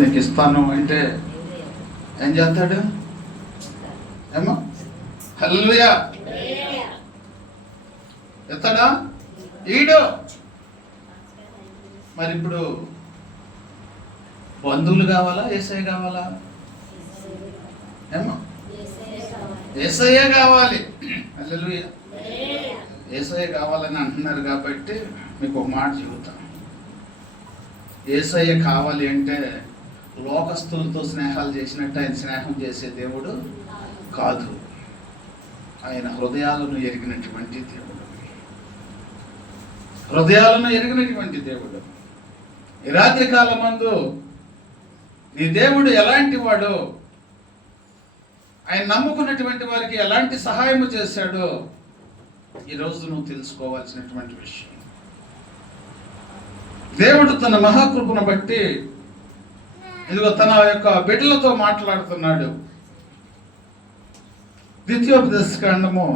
నీకు ఇస్తాను అంటే ఏం చేస్తాడు? ఏమో హల్లెలూయా ఎత్తాడా? ఈడు మరి ఇప్పుడు బంధువులు కావాలా, యేసయ్య కావాలా? ఏమో యేసయ్య కావాలి. హల్లెలూయా యేసయ్య కావాలని అంటున్నారు కాబట్టి మీకు ఒక మాట చెబుతాను. యేసయ్య కావాలి అంటే లోకస్తులతో స్నేహాలు చేసినట్టు ఆయన స్నేహం చేసే దేవుడు కాదు. ఆయన హృదయాలను ఎరిగినటువంటి దేవుడు, హృదయాలను ఎరిగినటువంటి దేవుడు. ఈ రాత్రి కాలమందు నీ దేవుడు ఎలాంటి వాడో, ఆయన నమ్ముకున్నటువంటి వారికి ఎలాంటి సహాయము చేశాడో ఈరోజు నువ్వు తెలుసుకోవాల్సినటువంటి విషయం. దేవుడు తన మహాకృపను బట్టి ఇదిగో తన యొక్క బిడ్డలతో మాట్లాడుతున్నాడు. ద్వితీయోపదేశకాండము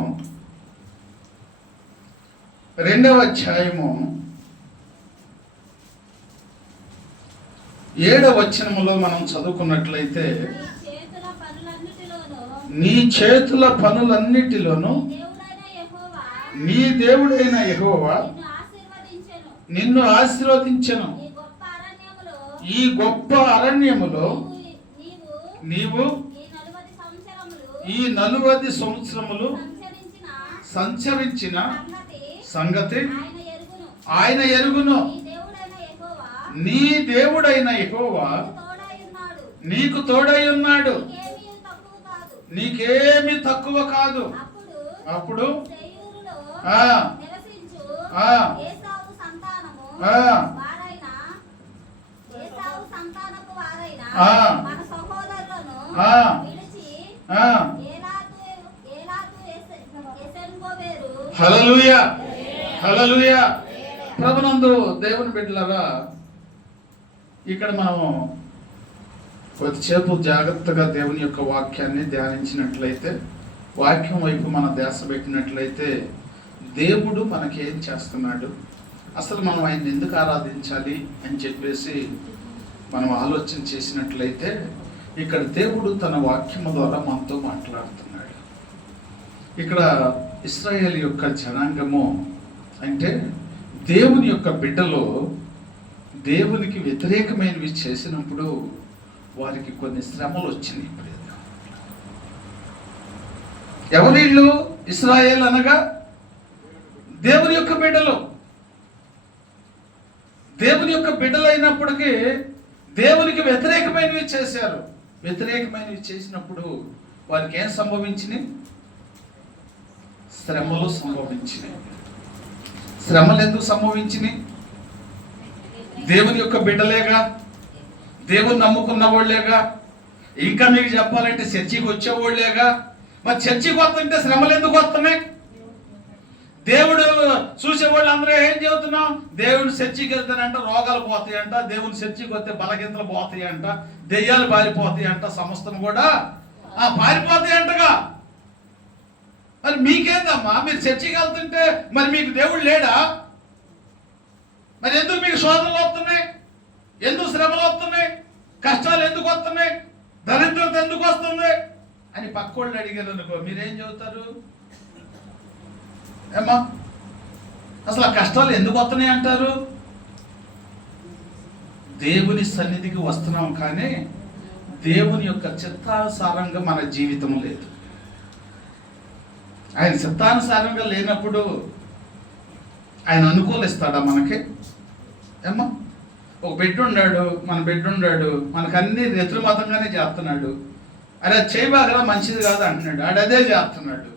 2వ అధ్యాయము 7వ వచనములో మనం చదువుకున్నట్లయితే, నీ చేతుల పనులన్నిటిలోనూ నీ దేవుడైన యెహోవా నిన్ను ఆశీర్వదించెను. ఈ గొప్ప అరణ్యములో నీవు ఈ 40 సంవత్సరములు సంచరించిన సంగతి ఆయన ఎరుగును. నీ దేవుడైన యెహోవా నీకు తోడై ఉన్నాడు, నీకేమి తక్కువ కాదు. అప్పుడు హల్లెలూయా హల్లెలూయా. ప్రభునందు దేవుని బిడ్డలారా, ఇక్కడ మనము కొద్దిసేపు జాగ్రత్తగా దేవుని యొక్క వాక్యాన్ని ధ్యానించినట్లయితే, వాక్యం వైపు మన ధ్యాస పెట్టినట్లయితే, దేవుడు మనకేం చేస్తున్నాడు, అసలు మనం ఆయన ఎందుకు ఆరాధించాలి అని చెప్పేసి మనం ఆలోచన చేసినట్లయితే, ఇక్కడ దేవుడు తన వాక్యము ద్వారా మనతో మాట్లాడుతున్నాడు. ఇక్కడ ఇశ్రాయేలు యొక్క జనాంగము అంటే దేవుని యొక్క బిడ్డలో దేవునికి వ్యతిరేకమైనవి చేసినప్పుడు వారికి కొన్ని శ్రమలు వచ్చినాయి. ఎవరిళ్ళు? ఇశ్రాయేలు అనగా దేవుని యొక్క బిడ్డలు. దేవుని యొక్క బిడ్డలైనప్పటికీ దేవునికి వ్యతిరేకమైనవి చేశారు. వ్యతిరేకమైనవి చేసినప్పుడు వారికి ఏం సంభవించినాయి? శ్రమలు సంభవించినాయి. శ్రమలు ఎందుకు సంభవించినాయి? దేవుని యొక్క బిడ్డలేగా, దేవుని నమ్ముకున్న వాళ్ళేగా, ఇంకా మీకు చెప్పాలంటే చర్చికి వచ్చేవాళ్ళేగా. మరి చర్చికి వస్తుంటే శ్రమలు ఎందుకు వస్తున్నాయి? దేవుడు చూసేవాళ్ళు అందరూ ఏం చెబుతున్నాం? దేవుడు చర్చికి వెళ్తానంట రోగాలు పోతాయంట, దేవుని చర్చికి వస్తే బలగింతలు పోతాయంట, దెయ్యాలు పారిపోతాయంట, సమస్తను కూడా పారిపోతాయంటగా. మరి మీకేందమ్మా? మీరు చర్చికి వెళ్తుంటే మరి మీకు దేవుడు లేడా? మరి ఎందుకు మీకు శోధనలు వస్తున్నాయి? ఎందుకు శ్రమలు వస్తున్నాయి? కష్టాలు ఎందుకు వస్తున్నాయి? దరిద్రత ఎందుకు వస్తుంది అని పక్కోళ్ళు అడిగారు అనుకో, మీరేం చెబుతారు? ఏమా అసలు ఆ కష్టాలు ఎందుకు వస్తున్నాయి అంటారు? దేవుని సన్నిధికి వస్తున్నాం కానీ దేవుని యొక్క చిత్తానుసారంగా మన జీవితం లేదు. ఆయన చిత్తానుసారంగా లేనప్పుడు ఆయన అనుకూలిస్తాడా మనకి? ఏమో ఒక బిడ్డ ఉన్నాడు, మన బిడ్డ ఉన్నాడు, మనకు అన్ని వ్యతిరేకంగానే చేస్తున్నాడు. అరే చేయబాగరా మంచిది కాదు అంటున్నాడు, ఆడు అదే చేస్తున్నాడు.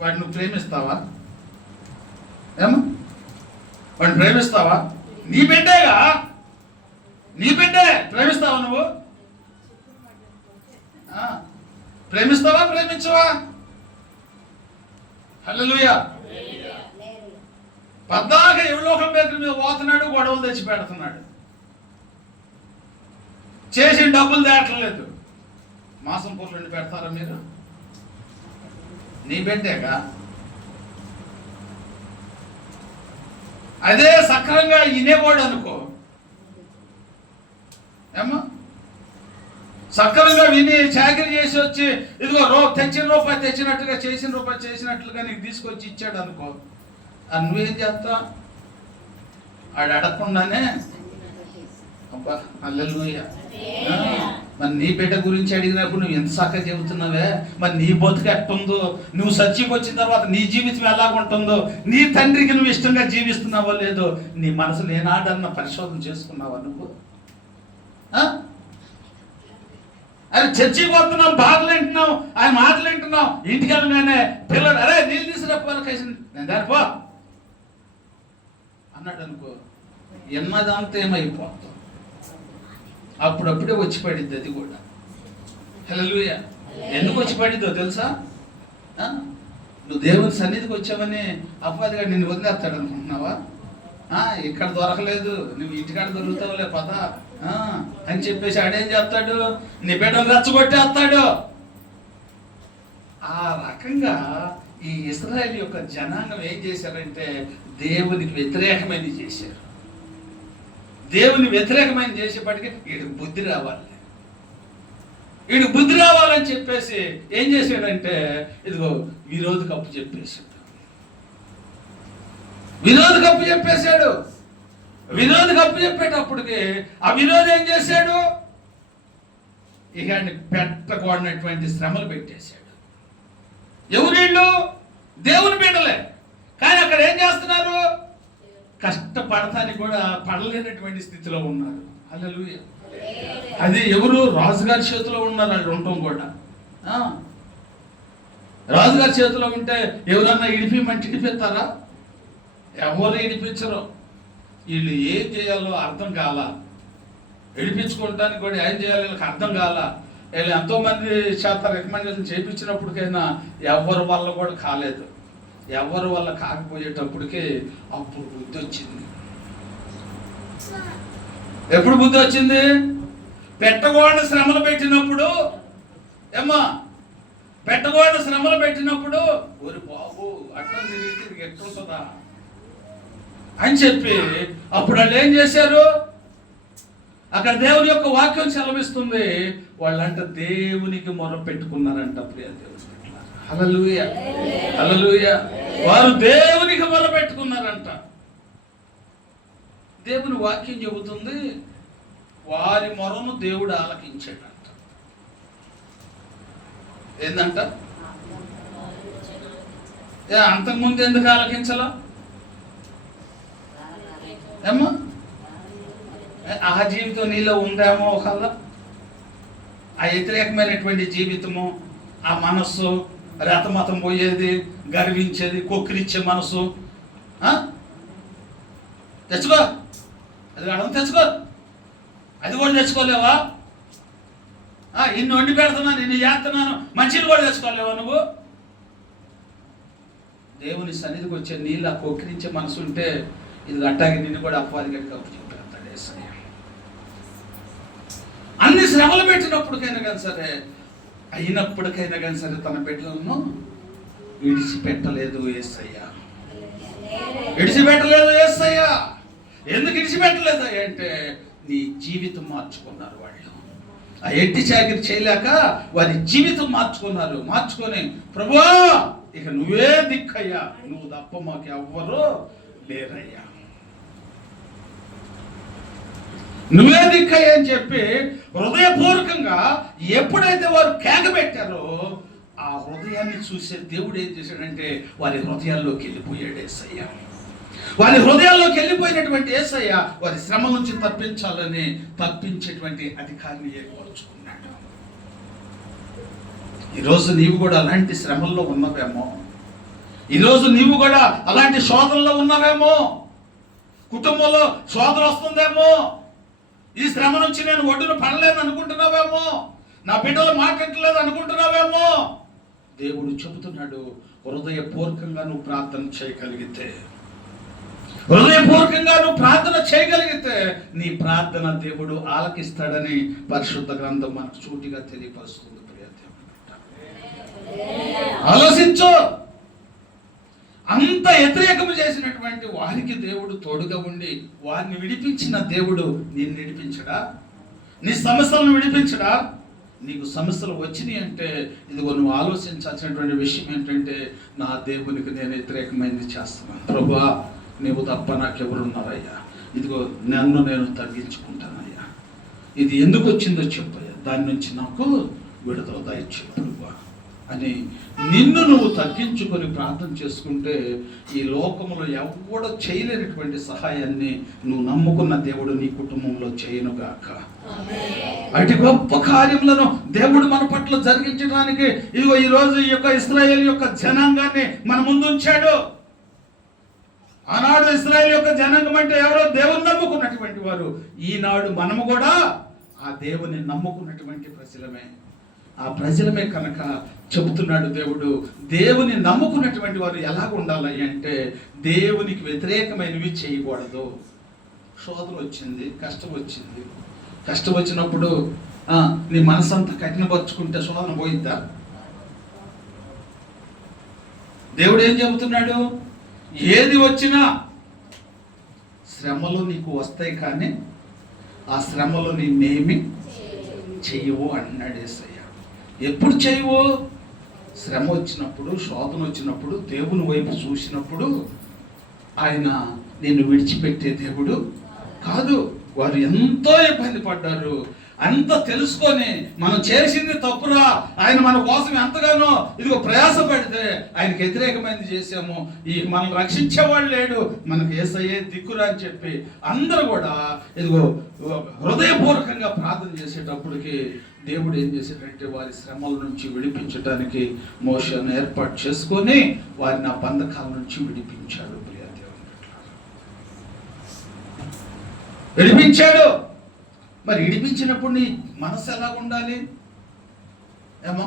వాడిని నువ్వు ప్రేమిస్తావా? ఏమో వాడిని ప్రేమిస్తావా? నీ బిడ్డేగా, నీ బిడ్డే, ప్రేమిస్తావా నువ్వు? ప్రేమిస్తావా? ప్రేమించవా? హల్లెలూయా. పద్దాక ఎవలోకం మీద పోతున్నాడు, గొడవలు తెచ్చి పెడుతున్నాడు, చేసిన డబ్బులు తేటలేదు. మాసం పూర్లు పెడతారా మీరు? నీ బిడ్డేగా. అదే సక్రంగా వినేవాడు అనుకో, ఏమ్మా సక్రమంగా విని చాకరీ చేసి వచ్చి ఇదిగో తెచ్చిన రూపాయి తెచ్చినట్టుగా చేసిన రూపాయి చేసినట్లుగా నీకు తీసుకొచ్చి ఇచ్చాడు అనుకో, నువ్వేం చేస్తా? ఆడు అడగకుండానే అబ్బా హల్లెలూయా. మరి నీ బిడ్డ గురించి అడిగినప్పుడు నువ్వు ఎంత చక్కగా చెబుతున్నావే, మరి నీ బతుకు ఎట్టుందో, నువ్వు సచ్చికి వచ్చిన తర్వాత నీ జీవితం ఎలాగుంటుందో, నీ తండ్రికి నువ్వు ఇష్టంగా జీవిస్తున్నావో లేదో నీ మనసులో ఏనాడన్నా పరిశోధన చేసుకున్నావా నువ్వు? అరే చర్చికి వస్తున్నాం, బాధలు వింటున్నాం, ఆయన మాటలు వింటున్నాం, ఇంటికి వెళ్ళగానే పిల్లలు అరే నీళ్ళు తీసుకురాపోవాలి నేను దారిపో అన్నాడు అనుకో, ఎన్నదంతా ఏమైపోతాం. అప్పుడప్పుడే వచ్చి పడిద్ది అది కూడా. హల్లెలూయా. ఎందుకు వచ్చి పడిద్దో తెలుసా? నువ్వు దేవుని సన్నిధికి వచ్చావని అపవాదిగా నిన్ను వదిలేస్తాడు అనుకుంటున్నావా? ఇక్కడ దొరకలేదు, నువ్వు ఇంటికాడ దొరుకుతావులే పద అని చెప్పేసి ఆడేం చేస్తాడు, నీ బిడ్డను రెచ్చగొట్టేస్తాడు. ఆ రకంగా ఈ ఇశ్రాయేలు యొక్క జనాంగం ఏం చేశారంటే దేవునికి వ్యతిరేకమైన చేశారు. దేవుని వ్యతిరేకమైన చేసేప్పటికీ వీడికి బుద్ధి రావాలి, వీడికి బుద్ధి రావాలని చెప్పేసి ఏం చేశాడంటే ఇదిగో విరోధికి అప్పు చెప్పేశాడు. విరోధికి అప్పు చెప్పేశాడు. విరోధికి అప్పు చెప్పేటప్పటికి ఆ విరోధి ఏం చేశాడు, ఇక పెట్టకూడనటువంటి శ్రమలు పెట్టేశాడు. ఎవరిళ్ళు? దేవుని బిడ్డలే. కానీ అక్కడ ఏం చేస్తున్నారు, కష్టపడటానికి కూడా పడలేనటువంటి స్థితిలో ఉన్నారు. హల్లెలూయా. అది ఎవరు? రాజుగారి చేతిలో ఉన్నారు వాళ్ళు ఉండటం కూడా. రాజుగారి చేతిలో ఉంటే ఎవరన్నా ఇడిపిమంటే ఇడిపిస్తారా? ఎవరు ఇడిపించరు. వీళ్ళు ఏం చేయాలో అర్థం కాల, ఇడిపించుకోవటానికి కూడా ఏం చేయాలో వీళ్ళకి అర్థం కాల. వీళ్ళు ఎంతోమంది చేత రికమెండేషన్ చేయించినప్పటికైనా ఎవరి వల్ల కూడా కాలేదు. ఎవరి వల్ల కాకపోయేటప్పటికే అప్పుడు బుద్ధి వచ్చింది. ఎప్పుడు బుద్ధి వచ్చింది? పెట్టకూడని శ్రమలు పెట్టినప్పుడు. ఏమ్మా పెట్టకూడని శ్రమలు పెట్టినప్పుడు ఒరి బాబు అట్టుంది ఇది ఎట్టుంటుందా అని చెప్పి అప్పుడు వాళ్ళు ఏం చేశారు, అక్కడ దేవుని యొక్క వాక్యం సెలవిస్తుంది, వాళ్ళంట దేవునికి మొర పెట్టుకున్నారంట. ప్రియ దేవుని హల్లెలూయా, హల్లెలూయా. వారు దేవునికి మొర పెట్టుకున్నారంట. దేవుని వాక్యం చెబుతుంది వారి మొరను దేవుడు ఆలకించాడంట. ఏందంట? అంతకుముందు ఎందుకు ఆలకించాలా? ఏమ్మా ఆ జీవితం నీలో ఉందేమో ఒకళ్ళ, ఆ వ్యతిరేకమైనటువంటి జీవితము, ఆ మనస్సు రేతమతం పోయేది, గర్వించేది, కొక్కిరిచ్చే మనసు తెచ్చుకో, అది అడగ తెచ్చుకో, అది కూడా తెచ్చుకోలేవా? ఇన్ని వండి పెడుతున్నాను, ఇన్ని చేస్తున్నాను, మంచిని కూడా తెచ్చుకోలేవా నువ్వు? దేవుని సన్నిధికి వచ్చే నీళ్ళు ఆ కొక్కిరించే మనసు ఉంటే ఇది అట్టాగి నిన్ను కూడా అపవాది గట్టి కప్పు చెప్పేస్తాడు. అన్ని శ్రమలు పెట్టినప్పటికైనా కానీ సరే, అయినప్పటికైనా కానీ సరే తన బిడ్డలను విడిచిపెట్టలేదు యేసయ్య. విడిచిపెట్టలేదు యేసయ్య. ఎందుకు విడిచిపెట్టలేదు అంటే నీ జీవితం మార్చుకున్నారు వాళ్ళు. ఆ ఎట్టి చాకిరి చేయలేక వారి జీవితం మార్చుకున్నారు. మార్చుకొని ప్రభువా ఇక నువ్వే దిక్కయ్యా, నువ్వు తప్ప మాకు ఎవ్వరూ లేరయ్యా, నువ్వే దిక్కయ్యా అని చెప్పి హృదయపూర్వకంగా ఎప్పుడైతే వారు కేక పెట్టారో ఆ హృదయాన్ని చూసే దేవుడు ఏం చేశాడంటే వారి హృదయాల్లోకి వెళ్ళిపోయాడు యేసయ్య. వారి హృదయాల్లోకి వెళ్ళిపోయినటువంటి యేసయ్య వారి శ్రమ నుంచి తప్పించాలని తప్పించేటువంటి అధికారిని ఏర్పరచుకున్నాడు. ఈరోజు నీవు కూడా అలాంటి శ్రమల్లో ఉన్నవేమో, ఈరోజు నీవు కూడా అలాంటి శోధనలో ఉన్నావేమో, కుటుంబంలో శోధన వస్తుందేమో, ఈ శ్రమ నుంచి నేను ఒడ్డును పడలేదు అనుకుంటున్నావేమో, నా బిడ్డలు మాట్లాడలేదు అనుకుంటున్నావేమో. దేవుడు చెబుతున్నాడు, హృదయపూర్వకంగా నువ్వు ప్రార్థన చేయగలిగితే, హృదయపూర్వకంగా నువ్వు ప్రార్థన చేయగలిగితే నీ ప్రార్థన దేవుడు ఆలకిస్తాడని పరిశుద్ధ గ్రంథం మనకు సూటిగా తెలియపరుస్తుంది. ఆలోచించు. అంత వ్యతిరేకము చేసినటువంటి వారికి దేవుడు తోడుగా ఉండి వారిని విడిపించిన దేవుడు నిన్ను విడిపించడా? నీ సమస్యలను విడిపించడా? నీకు సమస్యలు వచ్చినాయి అంటే ఇదిగో నువ్వు ఆలోచించాల్సినటువంటి విషయం ఏంటంటే, నా దేవునికి నేను వ్యతిరేకమైంది చేస్తున్నాను ప్రభువా, నీవు తప్ప నాకెవరున్నారయ్యా, ఇదిగో నన్ను నేను తగ్గించుకుంటానయ్యా, ఇది ఎందుకు వచ్చిందో చెప్పయ్యా, దాని నుంచి నాకు విడుదల దయచే ప్రభువా అని నిన్ను నువ్వు తగ్గించుకొని ప్రార్థన చేసుకుంటే ఈ లోకంలో ఎవడో చేయలేనటువంటి సహాయాన్ని నువ్వు నమ్ముకున్న దేవుడు నీ కుటుంబంలో చేయనుగాక. అటు గొప్ప కార్యములను దేవుడు మన పట్ల జరిగించడానికి ఇదిగో ఈ రోజు ఈ యొక్క ఇశ్రాయేలు యొక్క జనాంగాన్ని మన ముందు ఉంచాడు. ఆనాడు ఇశ్రాయేలు యొక్క జనాంగం అంటే ఎవరో దేవుని నమ్ముకున్నటువంటి వారు. ఈనాడు మనము కూడా ఆ దేవుని నమ్ముకున్నటువంటి ప్రజలమే. ఆ ప్రజలమే కనుక చెబుతున్నాడు దేవుడు, దేవుని నమ్ముకున్నటువంటి వారు ఎలాగ ఉండాలి అంటే దేవునికి వ్యతిరేకమైనవి చేయకూడదు. శోధన వచ్చింది, కష్టం వచ్చింది, కష్టం వచ్చినప్పుడు నీ మనసంతా కఠినపరుచుకుంటే శోధన పోయిద్దా? దేవుడు ఏం చెబుతున్నాడు? ఏది వచ్చినా శ్రమలు నీకు వస్తాయి, కానీ ఆ శ్రమలు నిన్నేమి చెయ్యవు అన్నాడు యేసయ్య. ఎప్పుడు చేయవు? శ్రమ వచ్చినప్పుడు, శోధన వచ్చినప్పుడు, దేవుని వైపు చూసినప్పుడు. ఆయన నిన్ను విడిచిపెట్టే దేవుడు కాదు. వారు ఎంతో ఇబ్బంది పడ్డారు. అంత తెలుసుకొని మనం చేసింది తప్పురా, ఆయన మన కోసం ఎంతగానో ఇదిగో ప్రయాసపడితే ఆయనకు వ్యతిరేకమైనది చేసాము, ఈ మనం రక్షించేవాడు లేడు, మనకు యేసయ్యే దిక్కురా అని చెప్పి అందరూ కూడా ఇదిగో హృదయపూర్వకంగా ప్రార్థన చేసేటప్పటికి దేవుడు ఏం చేశాడంటే వారి శ్రమల నుంచి విడిపించడానికి మోషేను ఏర్పాటు చేసుకొని వారిని ఆ బంధకాల నుంచి విడిపించాడు. విడిపించాడు. మరి విడిపించినప్పుడు నీ మనసు ఎలా ఉండాలి? ఏమో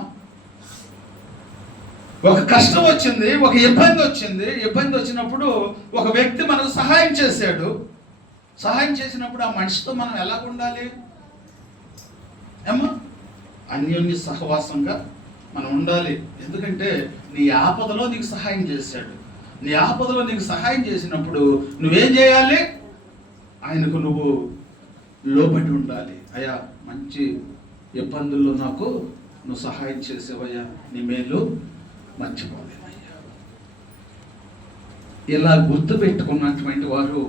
ఒక కష్టం వచ్చింది, ఒక ఇబ్బంది వచ్చింది. ఇబ్బంది వచ్చినప్పుడు ఒక వ్యక్తి మనకు సహాయం చేశాడు. సహాయం చేసినప్పుడు ఆ మనిషితో మనం ఎలా ఉండాలి? ఏమో అన్యోన్య సహవాసంగా మనం ఉండాలి. ఎందుకంటే నీ ఆపదలో నీకు సహాయం చేశాడు. నీ ఆపదలో నీకు సహాయం చేసినప్పుడు నువ్వేం చేయాలి? ఆయనకు నువ్వు లోబడి ఉండాలి. అయ్యా, మంచి ఇబ్బందుల్లో నాకు నువ్వు సహాయం చేసేవయ్యా, నీ మేలు మర్చిపోలేనయ్యా. ఇలా గుర్తుపెట్టుకున్నటువంటి వారు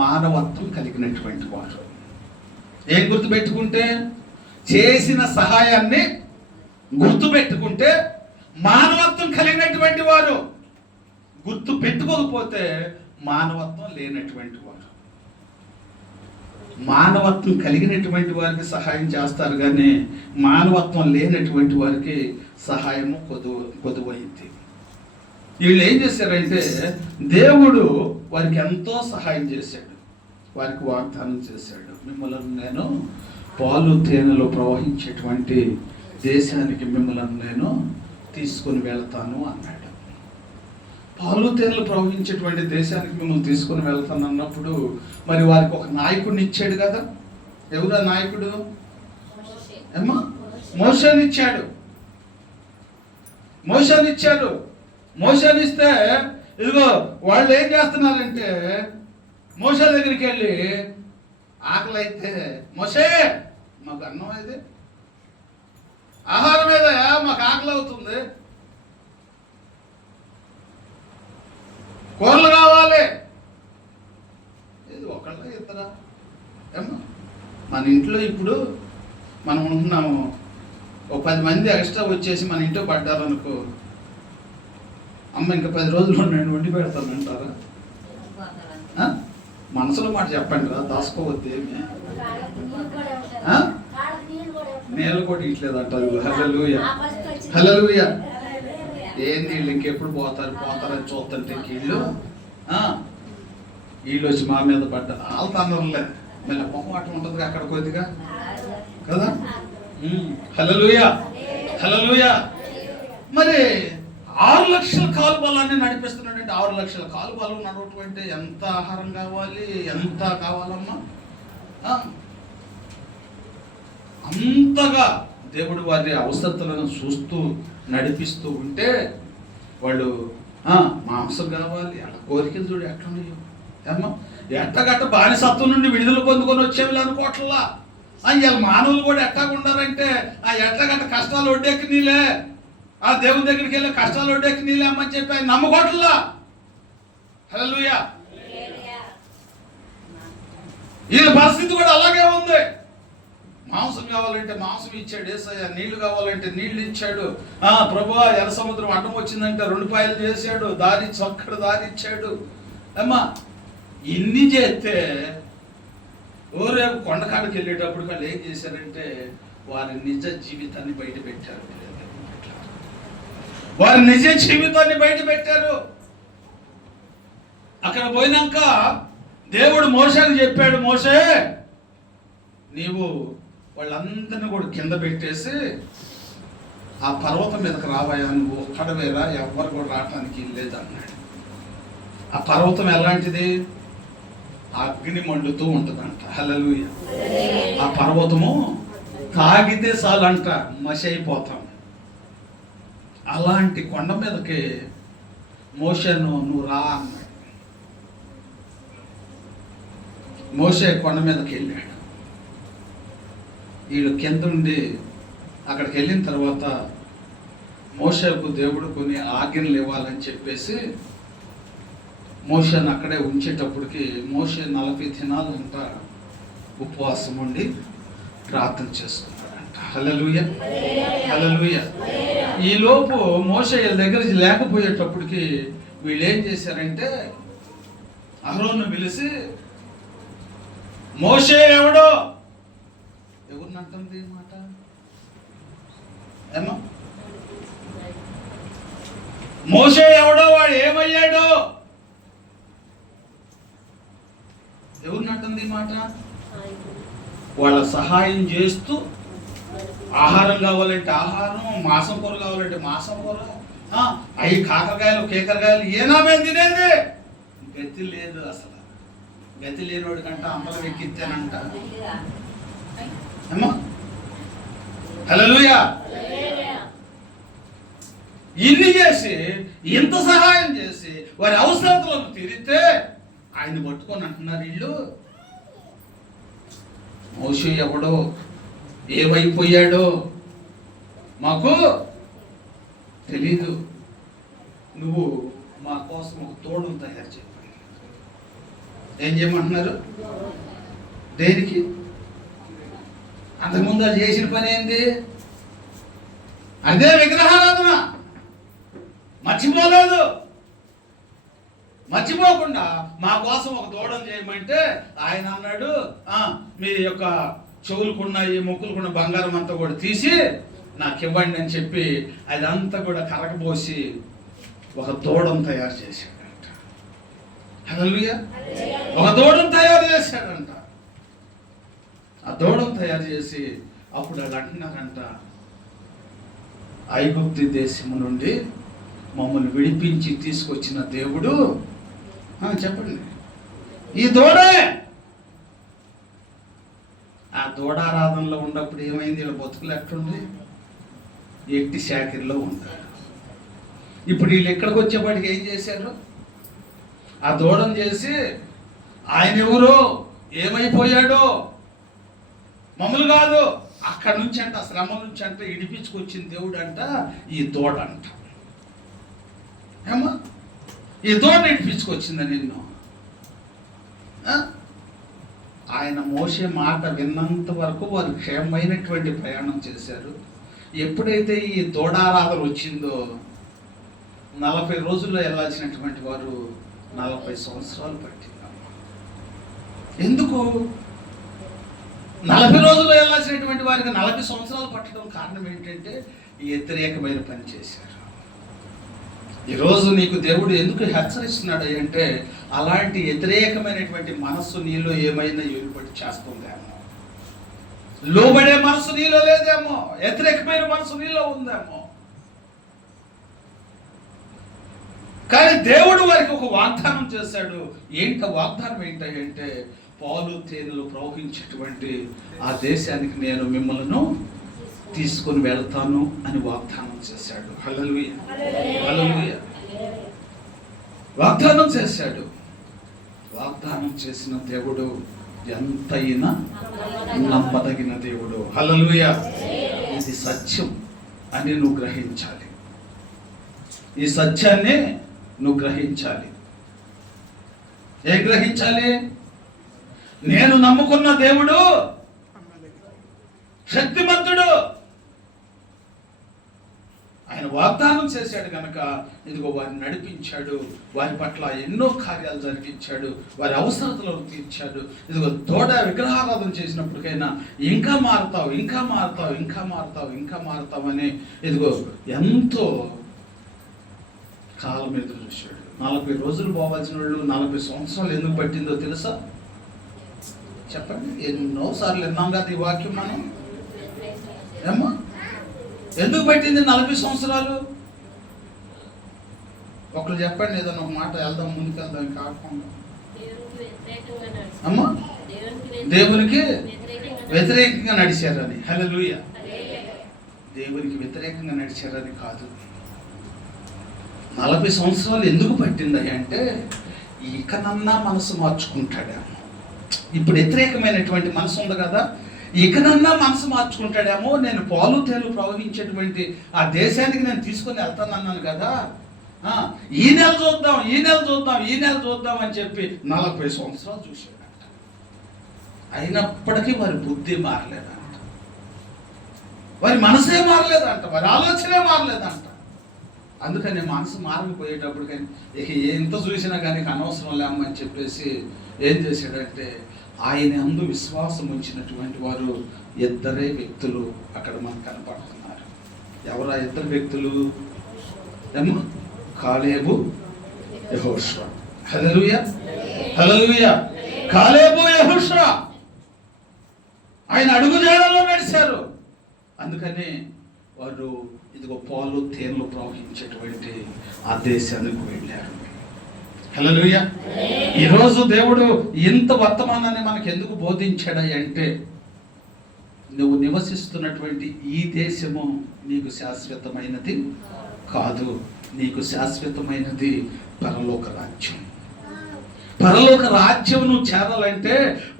మానవత్వం కలిగినటువంటి వారు. ఏం గుర్తుపెట్టుకుంటే? చేసిన సహాయాన్ని గుర్తుపెట్టుకుంటే మానవత్వం కలిగినటువంటి వారు. గుర్తు పెట్టుకోకపోతే మానవత్వం లేనటువంటి వారు. మానవత్వం కలిగినటువంటి వారికి సహాయం చేస్తారు, కానీ మానవత్వం లేనటువంటి వారికి సహాయము కొదువైంది. వీళ్ళు ఏం చేశారంటే దేవుడు వారికి ఎంతో సహాయం చేశాడు. వారికి వాగ్దానం చేశాడు, మిమ్మల్ని నేను పాలు తేనెలో ప్రవహించేటువంటి దేశానికి మిమ్మల్ని నేను తీసుకొని వెళ్తాను అన్నాడు. పాలు తేనెలు ప్రవహించేటువంటి దేశానికి మిమ్మల్ని తీసుకొని వెళ్తాను అన్నప్పుడు మరి వారికి ఒక నాయకుడిని ఇచ్చాడు కదా. ఎవరు ఆ నాయకుడు? ఏమో మోషేని ఇచ్చాడు. మోషేని ఇస్తే ఇదిగో వాళ్ళు ఏం చేస్తున్నారంటే మోషే దగ్గరికి వెళ్ళి, ఆకలి అయితే మోషే మాకు అన్నం అయితే ఆహారం మీద మాకు ఆకలి అవుతుంది, కూరలు కావాలి. ఇది ఒకళ్ళ ఇద్దరా? ఏమో మన ఇంట్లో ఇప్పుడు మనం ఉంటున్నాము, ఒక 10 మంది ఎక్స్ట్రా వచ్చేసి మన ఇంట్లో పడ్డారు అనుకో, అమ్మ ఇంకా 10 రోజులు నేను వండి పెడతానంటారా? మనసులో మాట చెప్పండి రా, దాచుకోవద్దు. ఏమి నీళ్ళు కూడా ఇట్లేదు అంటారు. హల్లెలూయా, హల్లెలూయా. ఏంది వీళ్ళు ఇంకెప్పుడు పోతారని చూస్తుంటే వీళ్ళు వచ్చి మా మీద పడ్డారు. వాళ్ళ తన్నరులే, మళ్ళీ మొహమాట ఉంటుంది అక్కడ కొద్దిగా కదా. హల్లెలూయా, హల్లెలూయా. మరి 6 లక్షల కాలు బలాన్ని నడిపిస్తున్నాడంటే 6 లక్షల కాలు బలం నడవటం అంటే ఎంత ఆహారం కావాలి, ఎంత కావాలమ్మా? అంతగా దేవుడు వారి అవసరతలను చూస్తూ నడిపిస్తూ ఉంటే వాళ్ళు మాంసం కావాలి, అలా కోరికలు చూడు ఎట్లున్నాయో. ఏమో ఎట్టగట్ట బానిసత్వం నుండి విడుదల పొందుకొని వచ్చేవి అనుకోవట్లా. ఇవాళ మానవులు కూడా ఎట్టాగుండారంటే ఆ ఎట్లాగంట కష్టాలు ఒడ్డెక్కి నీలే, ఆ దేవుని దగ్గరికి వెళ్ళి కష్టాలు ఒడ్డెక్కి నీలే అమ్మని చెప్పి ఆయన నమ్మకోట్లా. హల్లెలూయా. వీళ్ళ పరిస్థితి కూడా అలాగే ఉంది. మాంసం కావాలంటే మాంసం ఇచ్చాడు యేసయ్య, నీళ్లు కావాలంటే నీళ్లు ఇచ్చాడు. ప్రభువా ఎర్ర సముద్రం అడ్డం వచ్చిందంటే 2 పాయలు చేశాడు, దారి చక్కడు దారి ఇచ్చాడు. అమ్మా ఇన్ని చేస్తే రేపు కొండకాడికి వెళ్ళేటప్పుడు వాళ్ళు ఏం చేశారంటే వారి నిజ జీవితాన్ని బయట పెట్టారు. వారి నిజ జీవితాన్ని బయట పెట్టారు. అక్కడ పోయినాక దేవుడు మోషేకి చెప్పాడు, మోషే నీవు వాళ్ళందరినీ కూడా కింద పెట్టేసి ఆ పర్వతం మీదకి రావయ్యా, నువ్వు ఒక్కడవేరా, ఎవ్వరు కూడా రావటానికి లేదు అన్నాడు. ఆ పర్వతం ఎలాంటిది? అగ్ని మండుతూ ఉంటుందంట. హల్లెలూయా. ఆ పర్వతము తాగితే చాలంట మసి అయిపోతాం. అలాంటి కొండ మీదకి మోషేను నువ్వు రా అన్నాడు. మోషే కొండ మీదకి వెళ్ళాడు. వీళ్ళు కింద ఉండి అక్కడికి వెళ్ళిన తర్వాత మోషేకు దేవుడు కొన్ని ఆజ్ఞలు ఇవ్వాలని చెప్పేసి మోషేను అక్కడే ఉంచేటప్పటికి మోషే 40 దినాలంట ఉపవాసం ఉండి ప్రార్థన చేస్తున్నాడంట. హల్లెలూయా. హల్లెలూయా. ఈలోపు మోషే వీళ్ళ దగ్గర లేకపోయేటప్పటికి వీళ్ళు ఏం చేశారంటే అహరోను పిలిచి, మోషే ఎవడో, ఎవరిని అంటుంది ఈ మాట ఏమో, మోషే ఎవడో, వాడు ఏమయ్యాడో, ఎవరిని అంటుంది ఈ మాట? వాళ్ళ సహాయం చేస్తూ ఆహారం కావాలంటే ఆహారం, మాసం కూర కావాలంటే మాసం కూర, అవి కాకరకాయలు కేకరకాయలు ఏనామే తినేది. గతి లేదు అసలు. గతి లేనివాడి కంట అమ్మలు ఎక్కిస్తానంట. అమ్మా హల్లెలూయా. ఇన్ని చేసి ఇంత సహాయం చేసి వారి అవసరాలను తీరితే ఆయన పట్టుకొని అంటున్నారు వీళ్ళు, మోషే ఎవడో, ఏమైపోయాడో మాకు తెలీదు, నువ్వు మా కోసం ఒక తోడును తయారు చేయి. ఏం చేయమంటున్నారు? దేనికి? అంతకుముందు అది చేసిన పని ఏంది? అదే విగ్రహారాధన. మర్చిపోలేదు. మర్చిపోకుండా మా కోసం ఒక తోడని చేయమంటే ఆయన అన్నాడు, మీ యొక్క చెవులకున్నాయి ముక్కులకున్న బంగారం అంతా కూడా తీసి నాకు ఇవ్వండి అని చెప్పి అదంతా కూడా కరగబోసి ఒక దూడను తయారు చేశాడంట. హల్లెలూయా. ఒక దూడను తయారు చేశాడంట. ఆ దూడను తయారు చేసి అప్పుడు వాళ్ళు అంటున్నారంట, ఐగుప్తు దేశము నుండి మమ్మల్ని విడిపించి తీసుకొచ్చిన దేవుడు, చెప్పండి, ఈ దూడే. ఆ దూడారాధనలో ఉన్నప్పుడు ఏమైంది? వీళ్ళ బతుకులు ఎట్లుంది? ఎట్టి శాఖల్లో ఉంటారు. ఇప్పుడు వీళ్ళు ఎక్కడికి వచ్చేపాటికి ఏం చేశారు? ఆ దూడం చేసి ఆయన ఎవరో, ఏమైపోయాడో, మమ్మల్ని కాదు అక్కడి నుంచి అంట, శ్రమ నుంచి అంట ఇడిపించుకొచ్చిన దేవుడు అంట ఈ దూడ అంట. ఏమా ఈ దూడ ఇడిపించుకొచ్చిందా నిన్ను? ఆయన మోసే మాట విన్నంత వరకు వారు క్షేమమైనటువంటి ప్రయాణం చేశారు. ఎప్పుడైతే ఈ దూడారాధన వచ్చిందో 40 రోజుల్లో వెళ్ళాల్సినటువంటి వారు 40 సంవత్సరాలు పట్టిందమ్మా. ఎందుకు 40 రోజుల్లో వెళ్ళాల్సినటువంటి వారికి 40 సంవత్సరాలు పట్టడం కారణం ఏంటంటే వ్యతిరేకమైన పని చేశారు. ఈరోజు నీకు దేవుడు ఎందుకు హెచ్చరిస్తున్నాడు అంటే అలాంటి వ్యతిరేకమైనటువంటి మనస్సు నీలో ఏమైనా ఏలుబడి చేస్తుందేమో, లోబడే మనసు నీలో లేదేమో, వ్యతిరేకమైన మనసు నీలో ఉందేమో. కానీ దేవుడు వారికి ఒక వాగ్దానం చేశాడు. ఏంట వాగ్దానం ఏంటంటే పాలు తేనెలు ప్రవహించేటువంటి ఆ దేశానికి నేను మిమ్మల్ని తీసుకొని వెళ్తాను అని వాగ్దానం చేశాడు. హల్లెలూయా. హల్లెలూయా. వాగ్దానం చేశాడు. వాగ్దానం చేసిన దేవుడు ఎంతైనా నమ్మదగిన దేవుడు. హల్లెలూయా. ఇది సత్యం అని నువ్వు గ్రహించాలి. ఈ సత్యాన్ని నువ్వు గ్రహించాలి. ఏం గ్రహించాలి? నేను నమ్ముకున్న దేవుడు శక్తిమంతుడు. ఆయన వాగ్దానం చేశాడు కనుక ఇదిగో వారిని నడిపించాడు, వారి పట్ల ఎన్నో కార్యాలు జరిపించాడు, వారి అవసరతలను తీర్చాడు. ఇదిగో తోడ విగ్రహారాధన చేసినప్పటికైనా ఇంకా మారుతావు, ఇంకా మారుతావు, ఇంకా మారుతావు, ఇంకా మారుతావు అని ఇదిగో ఎంతో కాలం ఎదురు చూశాడు. 40 రోజులు పోవాల్సిన వాళ్ళు 40 సంవత్సరాలు ఎందుకు పట్టిందో తెలుసా? చెప్పండి. ఎన్నోసార్లు విన్నాం కదా ఈ వాక్యం మనం. ఏమో ఎందుకు పట్టింది 40 సంవత్సరాలు? ఒకళ్ళు చెప్పండి, ఏదైనా ఒక మాట. వెళ్దాం, ముందుకు వెళ్దాం. కాకుండా అమ్మా దేవునికి వ్యతిరేకంగా నడిచారని. హల్లెలూయా. దేవునికి వ్యతిరేకంగా నడిచారని కాదు. 40 సంవత్సరాలు ఎందుకు పట్టింది అంటే ఇకనన్నా మనసు మార్చుకుంటాడేమో. ఇప్పుడు వ్యతిరేకమైనటువంటి మనసు ఉంది కదా, ఇకనన్నా మనసు మార్చుకుంటాడేమో. నేను పాలు తేలు ప్రవహించేటువంటి ఆ దేశానికి నేను తీసుకొని వెళ్తానన్నాను కదా, ఈ నెల చూద్దాం, ఈ నెల చూద్దాం, ఈ నెల చూద్దాం అని చెప్పి 40 సంవత్సరాలు చూసాడంట. అయినప్పటికీ వారి బుద్ధి మారలేదంట, వారి మనసే మారలేదంట, వారి ఆలోచనే మారలేదంట. అందుకని మనసు మారకపోయేటప్పుడు కానీ ఇక ఎంత చూసినా కానీ అనవసరం లేమని చెప్పేసి ఏం చేశాడంటే, ఆయన యందు విశ్వాసం ఉంచినటువంటి వారు 2 వ్యక్తులు అక్కడ మనకు కనపడుతున్నారు. ఎవరు ఆ 2 వ్యక్తులు? కాలేబు, యెహోషువ. హల్లెలూయా, హల్లెలూయా. కాలేబు, యెహోషువ ఆయన అడుగుజాడల్లో నడిచారు. అందుకని వారు ఇదిగో పాలు తేనెలు ప్రవహించేటువంటి ఆ దేశానికి వెళ్ళారు. హల్లెలూయా. ఈరోజు దేవుడు ఇంత వర్తమానాన్ని మనకు ఎందుకు బోధించాడు అంటే, నువ్వు నివసిస్తున్నటువంటి ఈ దేశము నీకు శాశ్వతమైనది కాదు. నీకు శాశ్వతమైనది పరలోక రాజ్యం. పరలోక రాజ్యం నువ్వు చేరాలంటే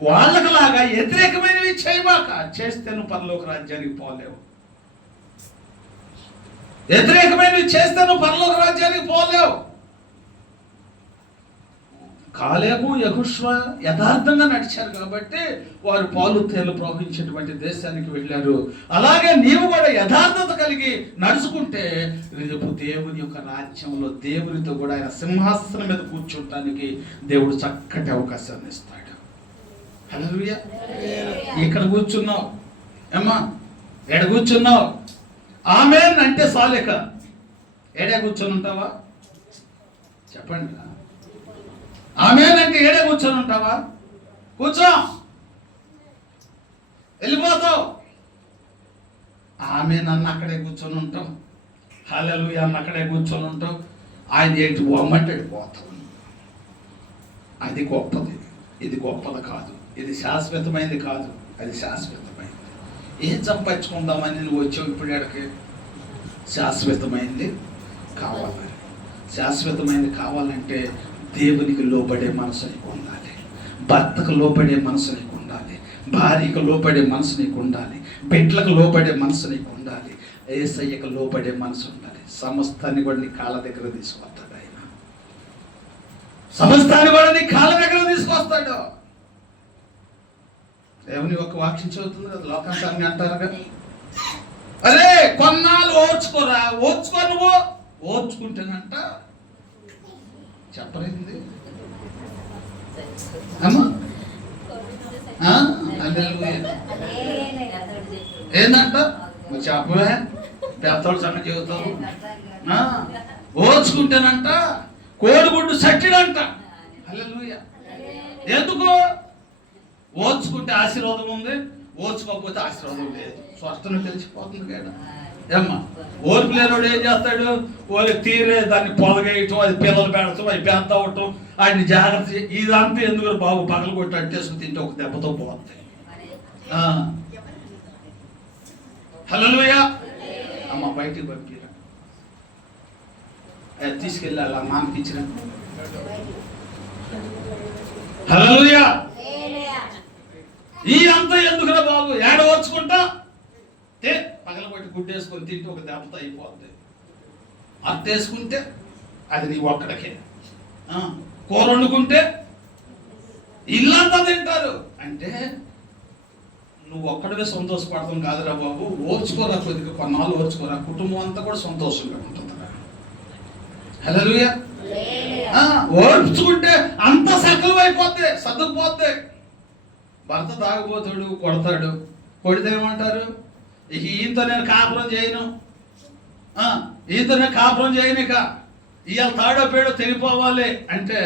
వాళ్ళకలాగా వ్యతిరేకమైనవి చేయమాక. చేస్తే నువ్వు పరలోక రాజ్యానికి పోలేవు. వ్యతిరేకమైనవి చేస్తే నువ్వు పరలోక రాజ్యానికి పోలేవు. కాలేబు, యెహోషువ యథార్థంగా నడిచారు కాబట్టి వారు పాలు తేలు ప్రవహించేటువంటి దేశానికి వెళ్ళారు. అలాగే నీవు కూడా యథార్థత కలిగి నడుచుకుంటే రేపు దేవుని యొక్క రాజ్యంలో దేవునితో కూడా ఆయన సింహాసనం మీద కూర్చోటానికి దేవుడు చక్కటి అవకాశాన్ని ఇస్తాడు. హల్లెలూయా. ఇక్కడ కూర్చున్నావు ఏమ్మా, ఎడ కూర్చున్నావు? ఆమేన్ అంటే సాలేక ఏడే కూర్చొని ఉంటావా? చెప్పండి. ఆమేన్ అంటే ఏడే కూర్చొని ఉంటావా? కూర్చో, వెళ్ళిపోతావు. ఆమేన్ అన్న అక్కడే కూర్చొని ఉంటాం, హల్లెలూయా అన్న అక్కడే కూర్చొని ఉంటాం. ఆయన ఏంటి బొమ్మంటే పోతాం. అది గొప్పది, ఇది గొప్పది కాదు. ఇది శాశ్వతమైనది కాదు, అది శాశ్వతమైనది. ఏం సంపాదించుకుందామని నువ్వు వచ్చావు ఇప్పుడు ఎక్కడికి? శాశ్వతమైనది కావాలి. శాశ్వతమైనది కావాలంటే దేవునికి లోబడే మనసు నీకు ఉండాలి, భర్తకు లోబడే మనసు నీకు ఉండాలి, భార్యకు లోబడే మనసు నీకు ఉండాలి, బిడ్డలకు లోబడే మనసు నీకు ఉండాలి, యేసయ్యకు లోబడే మనసు ఉండాలి. సమస్తాన్ని కూడా నీ కాళ్ళ దగ్గర తీసుకొస్తాడు ఆయన. సమస్తాన్ని కూడా నీ కాళ్ళ దగ్గర తీసుకొస్తాడు. దేవుని ఒక వాక్యం చదువుతుంది కదా, లోకాంతాన్ని అంటారు కదా, అరే కొన్నాళ్ళు ఓర్చుకోరా. ఓర్చుకో, నువ్వు ఓర్చుకుంటేనంట చెప్పలేదు అమ్మా. ఏందంట నువ్వు చెప్పవే, పెద్దోడు సంగతి చెబుతావు. ఓర్చుకుంటేనంట కోడిగుడ్డు సట్టిడంట. హల్లెలూయా. ఎందుకు? ఓర్చుకుంటే ఆశీర్వాదం ఉంది, ఓర్చుకోకపోతే ఆశీర్వాదం లేదు. స్వస్థను తెలిసిపోతుంది కదా. ఏమ్మా, ఓర్పు లేనివాడు ఏం చేస్తాడు? వాళ్ళకి తీరే దాన్ని పొలగేయటం, అది పిల్లలు పెడతాం, అది పెద్ద అవటం, ఆయన్ని జాగ్రత్త. ఇదంతా ఎందుకు బాబు పగలు కొట్టి అట్టేసుకుని తింటే ఒక దెబ్బతో పోతాయి. హల్లెలూయా. అమ్మ బయటికి పంపిరా, తీసుకెళ్ళి అలా మానిపించిన. హల్లెలూయా. ఈ అంతా ఎందుకురా బాబు, ఏడ ఓర్చుకుంటా పగలబట్టి గుడ్డేసుకొని తింటే ఒక దెబ్బతో అయిపోద్ది. అత్తేసుకుంటే అది నీ ఒక్కడికే. కూర వండుకుంటే ఇల్లంతా తింటారు. అంటే నువ్వు ఒక్కడివే సంతోషపడతాం కాదురా బాబు, ఓర్చుకోరా, కొద్దిగా కొన్నాళ్ళు ఓర్చుకోరా, కుటుంబం అంతా కూడా సంతోషంగా ఉంటుందిరా. హల్లెలూయా. ఓర్చుకుంటే అంత సకలం అయిపోద్ది, సర్దుకుపోద్ది. భర్త తాగిపోతాడు, కొడతాడు, కొడితే ఏమంటారు, ఇక ఈయనతో నేను కాపురం చేయను, ఈయనతో నేను కాపురం చేయను, ఇక ఇవాళ తాడో పేడో తెగిపోవాలి అంటే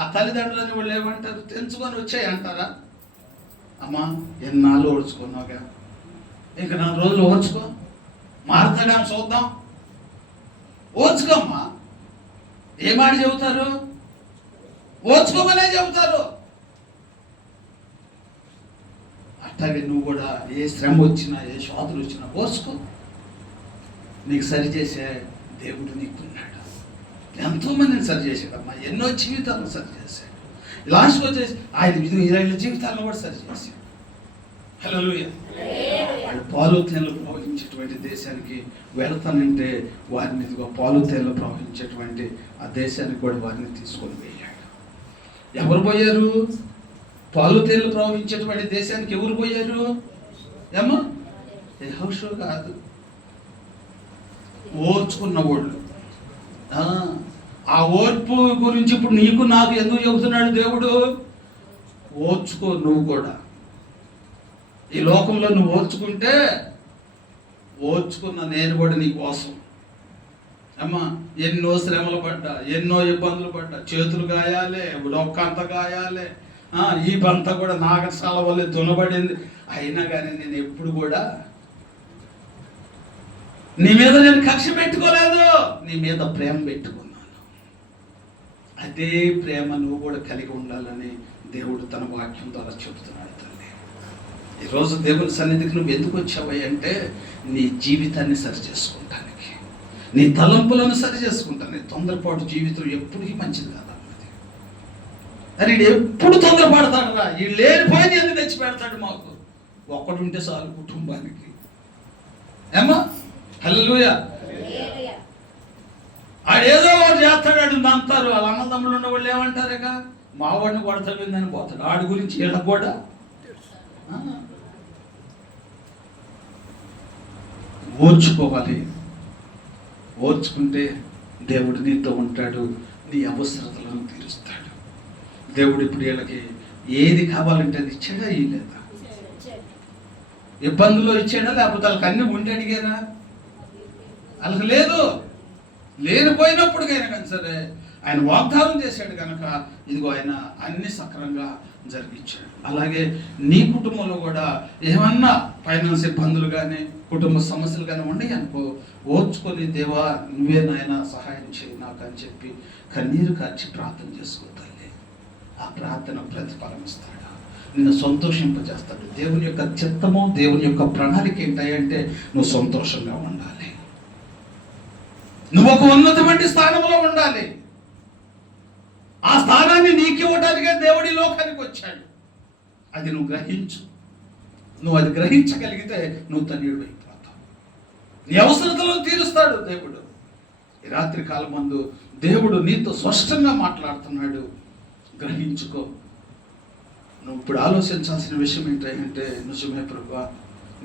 ఆ తల్లిదండ్రులని వాళ్ళు ఏమంటారు, తెంచుకొని వచ్చాయి అంటారా? అమ్మా ఎన్నాళ్ళు ఓడ్చుకున్నావుగా, ఇంక 4 రోజులు ఓర్చుకో, మారుతాడా చూద్దాం, ఓర్చుకోమ్మా. ఏ మాట చెబుతారు? ఓర్చుకోమనే చెబుతారు. అట్లాగే నువ్వు కూడా ఏ శ్రమ వచ్చినా, ఏ శోధలు వచ్చినా ఓర్చుకో. నీకు సరిచేసే దేవుడు నీకున్నాడు. ఎంతోమందిని సరిచేసాడమ్మా, ఎన్నో జీవితాలను సరిచేశాడు. లాస్ట్కి వచ్చేసి ఆయన 20 జీవితాలను కూడా సరిచేశాడు. హల్లెలూయా. వాడు పాలు తేనెలు ప్రవహించేటువంటి దేశానికి వెళతానంటే వారిని పాలు తేనెలు ప్రవహించేటువంటి ఆ దేశానికి కూడా వారిని తీసుకొని వెళ్ళాడు. ఎవరు పోయారు? పాలు తేనెలు ప్రవహించేటువంటి దేశానికి ఎవరు పోయారు? ఏమో యెహోషువ కాదు, ఓర్చుకున్న వాళ్ళు. ఆ ఓర్పు గురించి ఇప్పుడు నీకు నాకు ఎందుకు చెబుతున్నాడు దేవుడు? ఓర్చుకో నువ్వు కూడా. ఈ లోకంలో నువ్వు ఓర్చుకుంటే, ఓర్చుకున్న నేను కూడా నీ కోసం అమ్మా ఎన్నో శ్రమలు పడ్డా, ఎన్నో ఇబ్బందులు పడ్డా, చేతులు గాయాలే, డొక్కంత గాయాలే, ఈ బంత కూడా నాగసాల వల్ల దునబడింది. అయినా కానీ నేను ఎప్పుడు కూడా నీ మీద నేను కక్ష పెట్టుకోలేదు, నీ మీద ప్రేమ పెట్టుకున్నాను. అదే ప్రేమ నువ్వు కూడా కలిగి ఉండాలని దేవుడు తన వాక్యం ద్వారా చెబుతున్నాడు. తల్లి, ఈరోజు దేవుని సన్నిధికి నువ్వు ఎందుకు వచ్చావు అంటే నీ జీవితాన్ని సరి చేసుకుంటానికి, నీ తలంపులను సరి చేసుకుంటాను. తొందరపాటు జీవితం ఎప్పటికీ మంచిది కాదు. అని ఎప్పుడు తొందరపడతాడు రా, ఈ లేనిపోయిన ఎందుకు తెచ్చి పెడతాడు మాకు. ఒక్కడుంటే చాలు కుటుంబానికి. ఏమో హల్లెలూయా. ఆడేదో వాడు చేస్తాడు అంటారు. వాళ్ళ అన్నదమ్ములు ఉన్న వాళ్ళు ఏమంటారు, ఇక మా వాడిని కొడతామని పోతాడు. ఆడి గురించి వీళ్ళ కూడా ఓర్చుకోవాలి. ఓర్చుకుంటే దేవుడు నీతో ఉంటాడు, నీ అవసరతలను తీరుస్తాడు. దేవుడు ఇప్పుడు వీళ్ళకి ఏది కావాలంటే అది ఇచ్చాడా, ఇయ్యలేదా? ఇబ్బందుల్లో ఇచ్చాడా, లేకపోతే వాళ్ళకి అన్ని ఉండి అడిగారా? వాళ్ళకి లేదు. లేనిపోయినప్పటికైనా కానీ సరే ఆయన వాగ్దానం చేశాడు కనుక ఇదిగో ఆయన అన్ని సక్రంగా జరిగించాడు. అలాగే నీ కుటుంబంలో కూడా ఏమన్నా ఫైనాన్స్ ఇబ్బందులు కానీ, కుటుంబ సమస్యలు కానీ ఉన్నాయి అనుకో, ఓర్చుకొని దేవా నువ్వే నాయన సహాయం చేయి నాకు అని చెప్పి కన్నీరు కార్చి ప్రార్థన చేసుకోవాలి. ఆ ప్రార్థన ప్రతిఫలం ఇస్తాడు, నిన్ను సంతోషింపజేస్తాడు. దేవుని యొక్క చిత్తము, దేవుని యొక్క ప్రణాళిక ఏంటంటే నువ్వు సంతోషంగా ఉండాలి, నువ్వు ఒక ఉన్నతమైన స్థానంలో ఉండాలి. ఆ స్థానాన్ని నీకు ఇవ్వడానికే దేవుడి లోకానికి వచ్చాడు. అది నువ్వు గ్రహించు. నువ్వు అది గ్రహించగలిగితే నువ్వు ధన్యుడు అయిపోతావు. నీ అవసరతలను తీరుస్తాడు దేవుడు. ఈ రాత్రి కాలం మందు దేవుడు నీతో స్పష్టంగా మాట్లాడుతున్నాడు. గ్రహించుకో. నువ్వు ఇప్పుడు ఆలోచించాల్సిన విషయం ఏంటంటే, నిజమే ప్రభువా,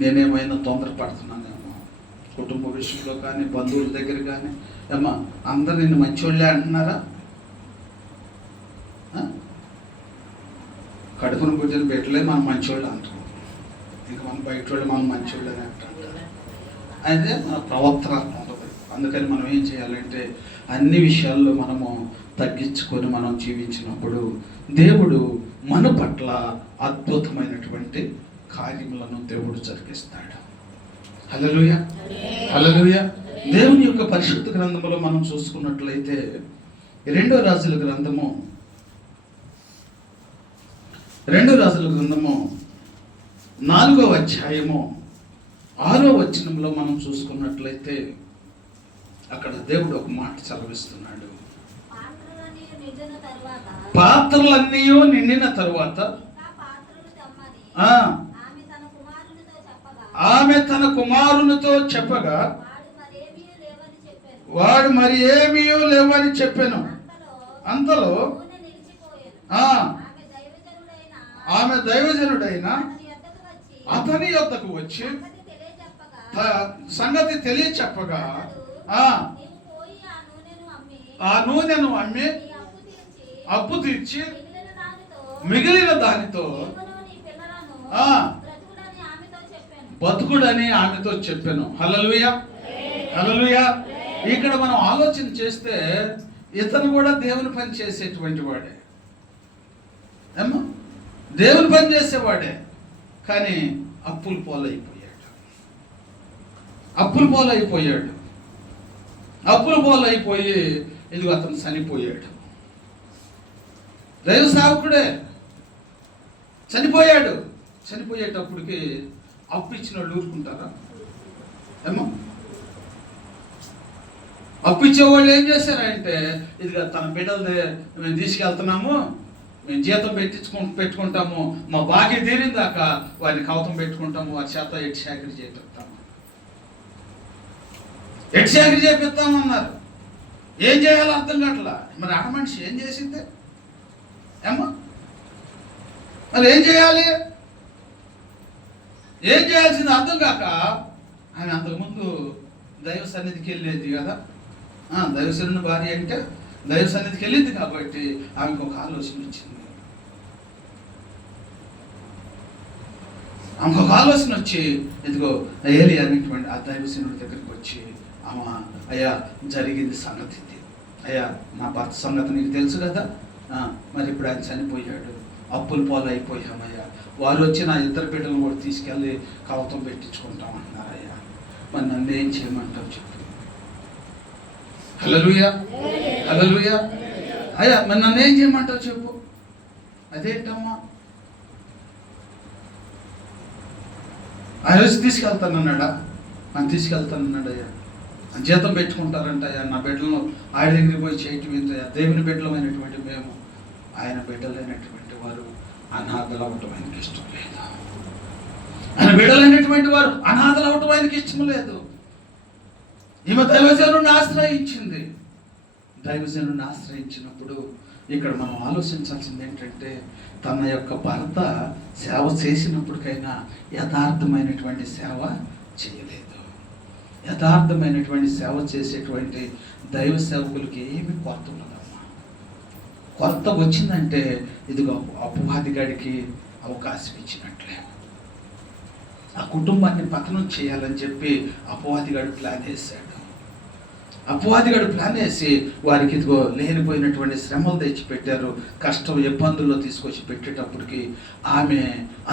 నేనేమైనా తొందరపడుతున్నానేమో కుటుంబ విషయంలో కానీ, బంధువుల దగ్గర కానీ. ఏమా అందరు నిన్ను మంచోళ్ళే అంటున్నారా? కడుపును పుట్టిన బిడ్డలే మనం మంచోళ్ళు అంటాం, ఇంకా మన బయట వాళ్ళు మనం మంచోళ్ళు అని అంటారు. అయితే మన ప్రవర్తన ఉంటుంది. అందుకని మనం ఏం చేయాలంటే అన్ని విషయాల్లో మనము తగ్గించుకొని మనం జీవించినప్పుడు దేవుడు మన పట్ల అద్భుతమైనటువంటి కార్యములను దేవుడు జరిగిస్తాడు. హల్లెలూయా, హల్లెలూయా. దేవుని యొక్క పరిశుద్ధ గ్రంథంలో మనం చూసుకున్నట్లయితే 2 రాజుల గ్రంథము 4వ అధ్యాయము 6వ వచనంలో మనం చూసుకున్నట్లయితే అక్కడ దేవుడు ఒక మాట చదివిస్తున్నాడు. పాత్రలన్నీ నిండిన తరువాత ఆమె తన కుమారునితో చెప్పగా వాడు మరి ఏమీ లేవని చెప్పాను. అంతలో ఆమె దైవజనుడైన అతని యొద్దకు వచ్చి సంగతి తెలియచెప్పగా ఆ నూనెను అమ్మి అప్పు తీర్చి మిగిలిన దానితో బతుకుడని ఆమెతో చెప్పాను. హల్లెలూయా, హల్లెలూయా. ఇక్కడ మనం ఆలోచన చేస్తే ఇతను కూడా దేవుని పని చేసేటువంటి వాడే, ఏమో దేవుని పని చేసేవాడే, కానీ అప్పులు పోలైపోయాడు. అప్పులు పోలైపోయి ఇదిగో అతను చనిపోయాడు. దైవ సేవకుడే చనిపోయాడు. చనిపోయేటప్పటికి అప్పు ఇచ్చిన వాళ్ళు ఊరుకుంటారా? ఏమో అప్పు ఇచ్చేవాళ్ళు ఏం చేశారంటే, ఇదిగా తన బిడ్డలు మేము తీసుకెళ్తున్నాము, మేము జీతం పెట్టుకుంటాము, మా బాకీ తీరిందాక వారిని కవతం పెట్టుకుంటాము, వారి చేత ఎట్టి చాకరీ చేపిస్తామన్నారు. ఏం చేయాలో అర్థం కావట్లా. మరి ఆడ మనిషి ఏం చేసింది ఏమో, మరి ఏం చేయాలి, ఏం చేయాల్సింది అర్థం కాక ఆమె అంతకుముందు దైవ సన్నిధికి వెళ్ళేది కదా. దైవసన్నిధి భార్య అంటే దైవ సన్నిధికి వెళ్ళింది కాబట్టి ఆమెకు ఒక ఆలోచన వచ్చింది. ఆమెకు ఒక ఆలోచన వచ్చి ఇదిగో ఏలి అనేటువంటి ఆ దైవసేనుడి దగ్గరికి వచ్చి, అయ్యా జరిగింది సంగతి ఇది, అయ్యా నా భర్త సంగతి నీకు తెలుసు కదా, మరి ఇప్పుడు ఆయన చనిపోయాడు, అప్పులు పోలైపోయామయ్యా, వారు వచ్చి నా ఇద్దరు బిడ్డలను కూడా తీసుకెళ్ళి కవతం పెట్టించుకుంటామన్నారయ్యా, మరి నన్ను ఏం చేయమంటావు చెప్పు. హల్లెలూయా, హల్లెలూయా. అయ్యా మరి నన్ను ఏం చేయమంటావు చెప్పు. అదేంటమ్మా, ఆయన వచ్చి తీసుకెళ్తానన్నాడా? నన్ను తీసుకెళ్తానన్నాడు. అయ్యా జీతం పెట్టుకుంటారంట, అయ్యా నా బిడ్డలను ఆయన దగ్గరికి పోయి చేయటం ఏంటయ్యా, దేవుని బిడ్డలమైనటువంటి మేము ఆయన బిడ్డలైనటువంటి వారు అనాథలు అవటం ఆయనకి ఇష్టం లేదు. ఆయన బిడ్డలైనటువంటి వారు అనాథలు అవటం ఆయనకి ఇష్టం లేదు. ఈమె దైవజనుడిని ఆశ్రయించింది. దైవజనుడిని ఆశ్రయించినప్పుడు ఇక్కడ మనం ఆలోచించాల్సింది ఏంటంటే, తన యొక్క భర్త సేవ చేసినప్పటికైనా యథార్థమైనటువంటి సేవ చేయలేదు. యథార్థమైనటువంటి సేవ చేసేటువంటి దైవ సేవకులకి ఏమి కొరత ఉండదమ్మా. కొరత వచ్చిందంటే ఇదిగో అపవాదిగాడికి అవకాశం ఇచ్చినట్లే. ఆ కుటుంబాన్ని పతనం చేయాలని చెప్పి అపవాదిగాడు ప్లాన్ వేశాడు. అపవాదిగాడు ప్లాన్ వేసి వారికి ఇదిగో లేనిపోయినటువంటి శ్రమలు తెచ్చిపెట్టారు, కష్టం ఇబ్బందుల్లో తీసుకొచ్చి పెట్టేటప్పటికి ఆమె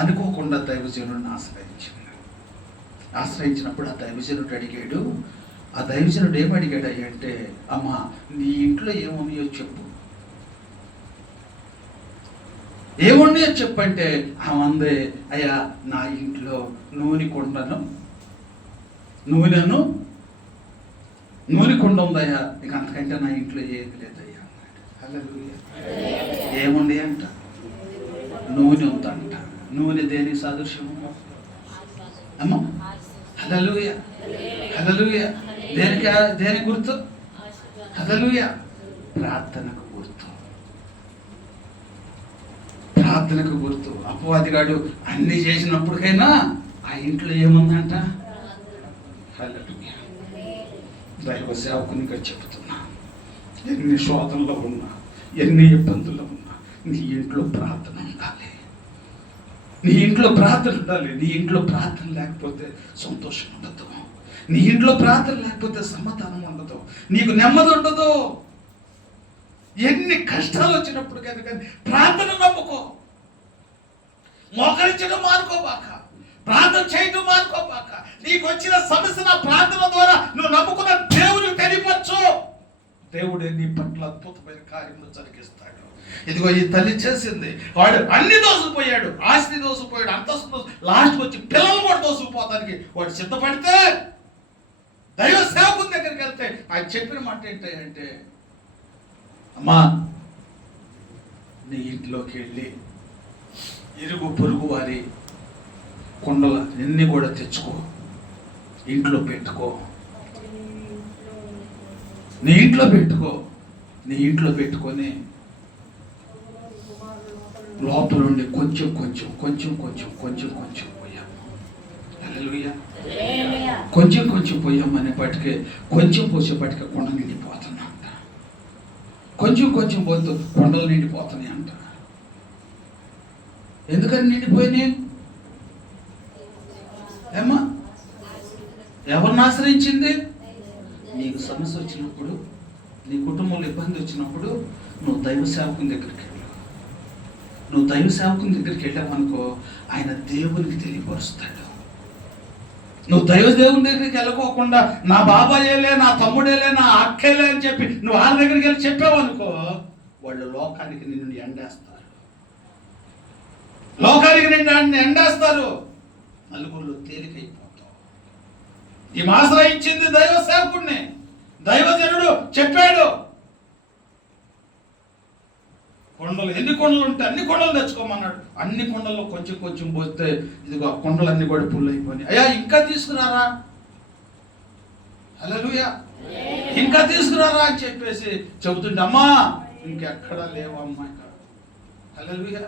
అనుకోకుండా దైవజనుడిని ఆశ్రయించినప్పుడు ఆ దైవజనుడు అడిగాడు. ఆ దైవజనుడు ఏమడిగాడు అంటే, అమ్మా నీ ఇంట్లో ఏమున్నాయో చెప్పు, ఏమున్నాయో చెప్పంటే ఆమె అయ్యా నా ఇంట్లో నూనె కుండ ఉందయ్యా, ఇక అంతకంటే నా ఇంట్లో ఏమి లేదయ్యా అన్నాడు. హల్లెలూయా. ఏముంది అంట, నూనె ఉందంట. నూనె దేనికి సాదృశ్యం అమ్మా? హల్లెలూయా, హల్లెలూయా. దేనికి గుర్తు? హల్లెలూయా, ప్రార్థనకు గుర్తు. అపవాదిగాడు అన్ని చేసినప్పటికైనా ఆ ఇంట్లో ఏముందంట? హల్లెలూయా. దైవ సేవకునిగా చెబుతున్నా, ఎన్ని శోధనలో ఉన్నా, ఎన్ని ఇబ్బందుల్లో ఉన్నా నీ ఇంట్లో ప్రార్థన ఉండాలి. నీ ఇంట్లో ప్రార్థన లేకపోతే సంతోషం ఉండదు. నీ ఇంట్లో ప్రార్థన లేకపోతే సమాధానం ఉండదు, నీకు నెమ్మది ఉండదు. ఎన్ని కష్టాలు వచ్చినప్పుడు కానీ ప్రార్థన నమ్ముకో. మోకరించడం మానుకోబాక, ప్రార్థన చేయడం మానుకోబాక. నీకు వచ్చిన సమస్య నా ప్రార్థన ద్వారా నువ్వు నమ్ముకున్న దేవుడికి తెలియవచ్చు. దేవుడే నీ పట్ల అద్భుతమైన కార్యములు జరిగిస్తాడు. ఇదిగో ఈ తల్లి చేసింది, వాడు అన్ని దోసుకుపోయాడు, ఆస్తి దోసుకుపోయాడు, అంతస్తు లాస్ట్కి వచ్చి పిల్లలు కూడా దోసుకుపోతానికి వాడు సిద్ధపడితే, దైవ సేవకుని దగ్గరికి వెళ్తే ఆయన చెప్పిన మాట ఏంటంటే, అమ్మా నీ ఇంట్లోకి వెళ్ళి ఇరుగు పొరుగు వారి కొండలు అన్నీ కూడా తెచ్చుకో, ఇంట్లో పెట్టుకో, నీ ఇంట్లో పెట్టుకో. నీ ఇంట్లో పెట్టుకొని లోపల నుండి కొంచెం కొంచెం కొంచెం కొంచెం కొంచెం కొంచెం పోయాం. హల్లెలూయా. కొంచెం కొంచెం పోయామనేపటికే కొంచెం పోసేపటికే కొండ నిండిపోతున్నా అంట. కొంచెం కొంచెం పోతూ కొండలు నిండిపోతున్నాయి అంట. ఎందుకని నిండిపోయినాయి? ఏమ్మా, ఎవరిని ఆశ్రయించింది? నీకు సమస్య వచ్చినప్పుడు, నీ కుటుంబంలో ఇబ్బంది వచ్చినప్పుడు నువ్వు దైవ సేవకుని దగ్గరికి వెళ్ళు. నువ్వు దైవ సేవకుని దగ్గరికి వెళ్ళావనుకో, ఆయన దేవునికి తెలియపరుస్తాడు. నువ్వు దేవుని దగ్గరికి వెళ్ళకోకుండా నా బాబాయేలే, నా తమ్ముడేలే, నా అక్కేలే అని చెప్పి నువ్వు వాళ్ళ దగ్గరికి వెళ్ళి చెప్పావనుకో, వాళ్ళు లోకానికి నిన్ను ఎండేస్తారు. లోకానికి నిన్ను ఎండేస్తారు. నలుగురిలో తేలికైపోతావు. ఈ ఆశ్రయించింది దైవ సేవకుడిని. దైవజనుడు చెప్పాడు, కొండలు ఎన్ని కొండలు ఉంటే అన్ని కొండలు తెచ్చుకోమన్నాడు. అన్ని కొండల్లో కొంచెం కొంచెం పోస్తే ఇదిగో కొండలన్నీ కూడా పుల్లు అయిపోయినాయి. అయ్యా ఇంకా తీసుకురారా, హల్లెలూయా, ఇంకా తీసుకురారా అని చెప్పేసి చెబుతుంటే, అమ్మా ఇంకెక్కడా లేవమ్మా ఇక్కడ, హల్లెలూయా,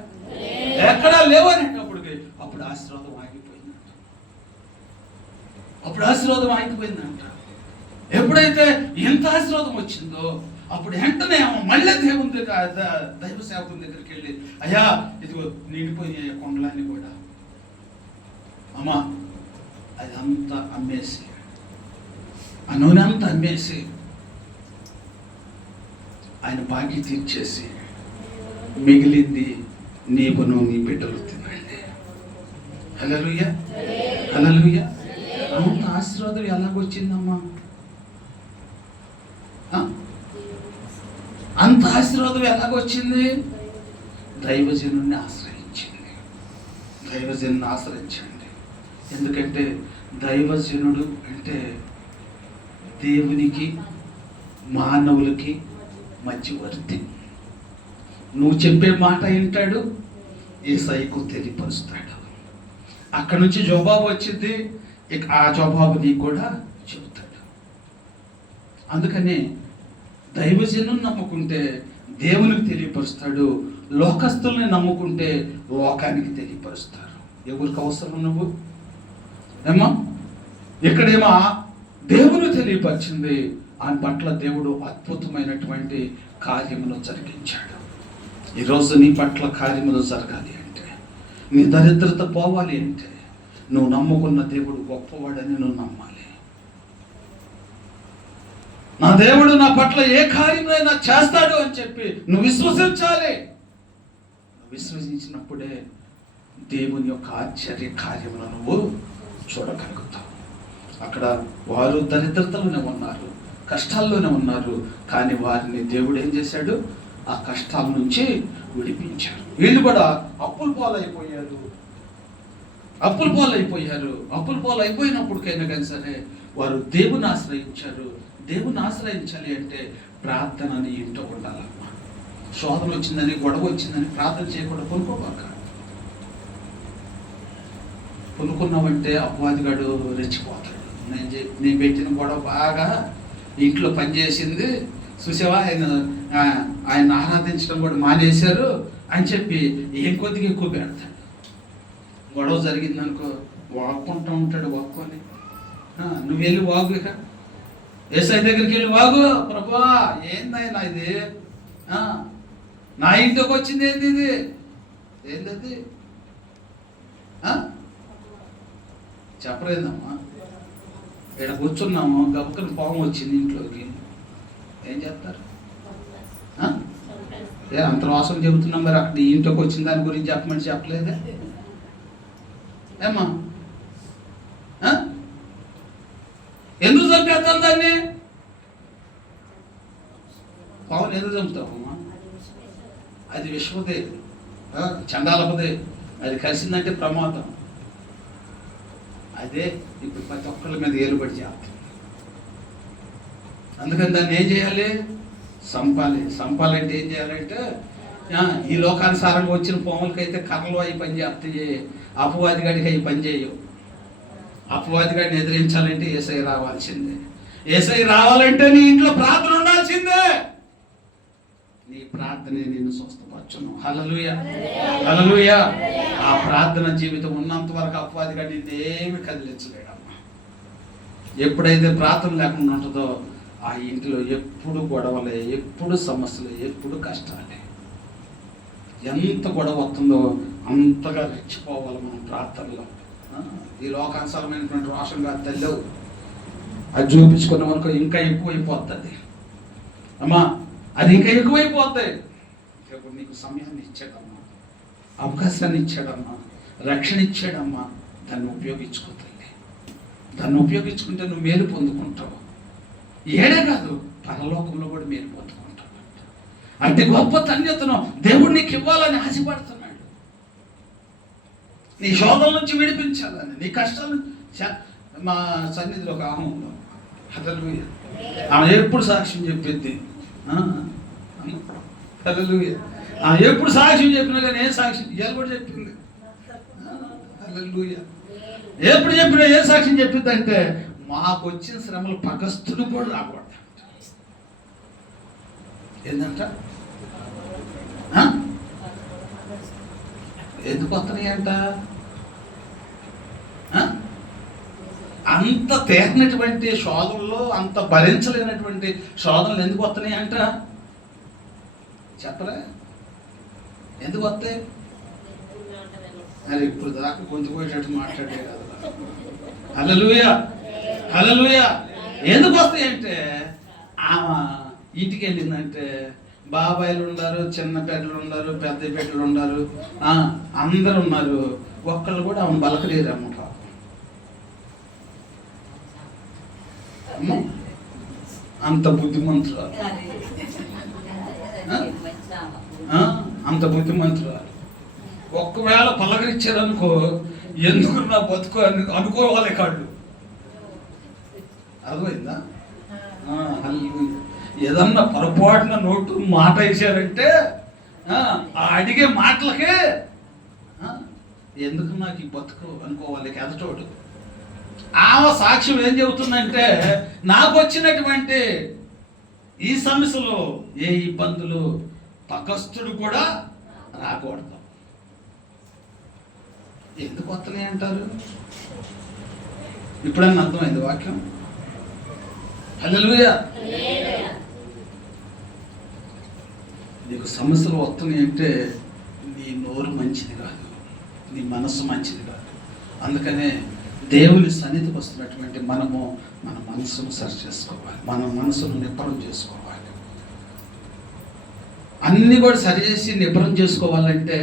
ఎక్కడా లేవు అనేటప్పటికి అప్పుడు ఆశీర్వాదం ఆగిపోయిందంట. అప్పుడు ఆశీర్వాదం ఆగిపోయిందంట. ఎప్పుడైతే ఇంత ఆశీర్వాదం వచ్చిందో అప్పుడు వెంటనే మళ్ళీ దేవుని దగ్గర, దైవ సేవకుని దగ్గరికి వెళ్ళి, అయ్యా ఇదిగో నిండిపోయినాయి కొండలన్నీ కూడా, అమ్మా అదంతా అమ్మేసి, ఆ నూనె అంతా అమ్మేసి ఆయన బాకీ తీర్చేసి మిగిలింది నీకును నీ బిడ్డలు తినండి. హల్లెలూయా, హల్లెలూయా. అంత ఆశీర్వాదం ఎలాగొచ్చిందమ్మా? అంత ఆశీర్వాదం ఎలాగొచ్చింది? దైవజనుడిని ఆశ్రయించింది. దైవజనుని ఆశ్రయించండి. ఎందుకంటే దైవజనుడు అంటే దేవునికి మానవులకి మధ్యవర్తి. నువ్వు చెప్పే మాట వింటాడు, యేసయ్యకు తెలియపరుస్తాడు. అక్కడి నుంచి జవాబు వచ్చింది, ఇక ఆ జవాబు నీకు కూడా చెబుతాడు. అందుకనే దైవజనుని నమ్ముకుంటే దేవునికి తెలియపరుస్తాడు, లోకస్తుల్ని నమ్ముకుంటే లోకానికి తెలియపరుస్తారు. ఎవరికి అవసరం నువ్వు? ఏమో ఇక్కడేమో దేవుని తెలియపరిచింది, ఆయన పట్ల దేవుడు అద్భుతమైనటువంటి కార్యములు జరిగించాడు. ఈరోజు నీ పట్ల కార్యములు జరగాలి అంటే, నీ దరిద్రత పోవాలి అంటే, నువ్వు నమ్ముకున్న దేవుడు గొప్పవాడని నువ్వు నమ్మాలి. నా దేవుడు నా పట్ల ఏ కార్యమైనా చేస్తాడు అని చెప్పి నువ్వు విశ్వసించాలి. నువ్వు విశ్వసించినప్పుడే దేవుని యొక్క ఆశ్చర్య కార్యములను నువ్వు చూడగలుగుతావు. అక్కడ వారు దరిద్రతలోనే ఉన్నారు, కష్టాల్లోనే ఉన్నారు, కానీ వారిని దేవుడు ఏం చేశాడు? ఆ కష్టాల నుంచి విడిపించారు. వీళ్ళు కూడా అప్పుల పాలైపోయారు. అప్పుల పాలు అయిపోయినప్పటికైనా కానీ సరే వారు దేవుని ఆశ్రయించారు. దేవుని ఆశ్రయించాలి అంటే ప్రార్థనని ఇంట్లో ఉండాలమ్మా. శోధన వచ్చిందని, గొడవ వచ్చిందని ప్రార్థన చేయకుండా కొనుక్కోబాక. కొనుక్కున్నామంటే అపవాదిగాడు రెచ్చిపోతాడు. నేను పెట్టిన గొడవ బాగా ఇంట్లో పనిచేసింది చూసావా, ఆయన ఆరాధించడం కూడా మానేశారు అని చెప్పి ఏం కొద్దిగా ఎక్కువ పెడతాడు. గొడవ జరిగిందనుకో వాక్కుంటూ ఉంటాడు. వాక్కొని నువ్వు వెళ్ళి వాగు, ఇక యేసయ్య దగ్గరికి వెళ్ళి వాగు. ప్రభువా ఏందైనా ఇది, నా ఇంట్లోకి వచ్చింది ఏంది, ఇది ఏంటది చెప్పలేదమ్మా. ఇక్కడ కూర్చున్నాము, గబుక్కని పాము వచ్చింది ఇంట్లోకి, ఏం చెప్తారు? అంత వాసన చెబుతున్నాం, మరి అక్కడ ఇంట్లోకి వచ్చిన దాని గురించి చెప్పమని చెప్పలేదే ఏమ్మా? ఎందుకు చంపేస్తాను దాన్ని? పావును ఎందుకు చంపుతావమ్మా? అది విశ్వదే, చండాలపదే, అది కలిసిందంటే ప్రమాదం. అదే ఇప్పుడు ప్రతి ఒక్కళ్ళ మీద ఏలుబడి చేస్తాం. అందుకని దాన్ని ఏం చేయాలి? సంపాలంటే ఏం చేయాలంటే ఈ లోకానుసారంగా వచ్చిన పాములకైతే కర్రలు అవి పని చేస్తాయి, అపవాది గడికి అవి పని చేయవు. అపవాది గడిని ఎదిరించాలంటే యేసయ్య రావాల్సిందే. యేసయ్య రావాలంటే నీ ఇంట్లో ప్రార్థన ఉండాల్సిందే. నీ ప్రార్థనే నిన్ను స్వస్థపరచును. హల్లెలూయా, హల్లెలూయా. ఆ ప్రార్థన జీవితం ఉన్నంత వరకు అపవాది గడిని ఏమి కదిలించలేడమ్మా. ఎప్పుడైతే ప్రార్థన లేకుండా ఉంటుందో ఆ ఇంట్లో ఎప్పుడు గొడవలే, ఎప్పుడు సమస్యలే, ఎప్పుడు కష్టాలే. ఎంత గొడవ వస్తుందో అంతగా రెచ్చిపోవాలి మనం ప్రార్థనలో. ఈ లోకానుసారమైనటువంటి రోషం కాదు తల్లి, అది చూపించుకున్న వరకు ఇంకా ఎక్కువైపోతుంది అమ్మా. అది ఇంకా ఎక్కువైపోతాయి. ఇప్పుడు నీకు సమయాన్ని ఇచ్చాడమ్మా, అవకాశాన్ని ఇచ్చాడమ్మా, రక్షణ ఇచ్చాడమ్మా. దాన్ని ఉపయోగించుకో తల్లి. దాన్ని ఉపయోగించుకుంటే నువ్వు మేలు పొందుకుంటావు. ఏడే కాదు, పరలోకంలో కూడా మేలు పొందుకుంటావు. అంటే గొప్ప ధన్యతను దేవుడు నీకు ఇవ్వాలని ఆశపడుతున్నాడు. నీ శోధన నుంచి విడిపించాలని, నీ కష్టాల నుంచి. మా సన్నిధిలో ఒక ఆమె ఉందా, హల్లెలూయా. ఆమె ఎప్పుడు సాక్ష్యం చెప్పింది. హల్లెలూయా. ఆమె ఎప్పుడు సాక్ష్యం చెప్పినా కానీ ఏ సాక్ష్యం ఇవాళ కూడా చెప్పింది. హల్లెలూయా. ఎప్పుడు చెప్పినా ఏ సాక్ష్యం చెప్పింది అంటే, మాకు వచ్చిన శ్రమలు పగస్తులు కూడా రాకూడదు. ఏంటంట, ఎందుకు వస్తున్నాయి అంట? అంత తేరినటువంటి శోధనలో, అంత భరించలేనటువంటి శోధనలు ఎందుకు వస్తున్నాయి అంట? చెప్పరా ఎందుకు వస్తాయి? అది ఇప్పుడు దాకా గొంతు పోయేటట్టు మాట్లాడే కదా. హల్లెలూయా, హల్లెలూయా. ఎందుకు వస్తాయి అంటే, ఆమె ఇంటికి వెళ్ళిందంటే బాబాయిలు ఉన్నారు, చిన్న పేటలు ఉన్నారు, పెద్ద పేటలు ఉన్నారు, అందరు ఉన్నారు. ఒక్కళ్ళు కూడా ఆమె బలకలేరమ్మ. అంత బుద్ధిమంతురాలు, అంత బుద్ధిమంతురాలు. ఒక్కవేళ పలకరించారనుకో, ఎందుకు నా బతుకు అని అనుకోవాలి కాళ్ళు. అర్థమైందా? ఏదన్నా పొరపాటున నోటు మాట వేసారంటే ఆ అడిగే మాటలకే ఎందుకు నాకు ఈ బతుకు అనుకోవాలి ఎదటోడు. ఆమె సాక్ష్యం ఏం చెబుతుందంటే, నాకు వచ్చినటువంటి ఈ సమస్యలో ఏ ఇబ్బందులు పకస్తుడు కూడా రాకూడదు. ఎందుకు వస్తున్నాయి అంటారు? ఇప్పుడన్నా అర్థమైంది వాక్యం? హల్లెలూయా. నీకు సమస్యలు వస్తున్నాయి అంటే నీ నోరు మంచిది కాదు, నీ మనస్సు మంచిది కాదు. అందుకనే దేవుని సన్నిధికి వస్తున్నటువంటి మనము మన మనసును సరి చేసుకోవాలి, మన మనసును నిబ్బరం చేసుకోవాలి. అన్నీ కూడా సరిచేసి నిబ్బరం చేసుకోవాలంటే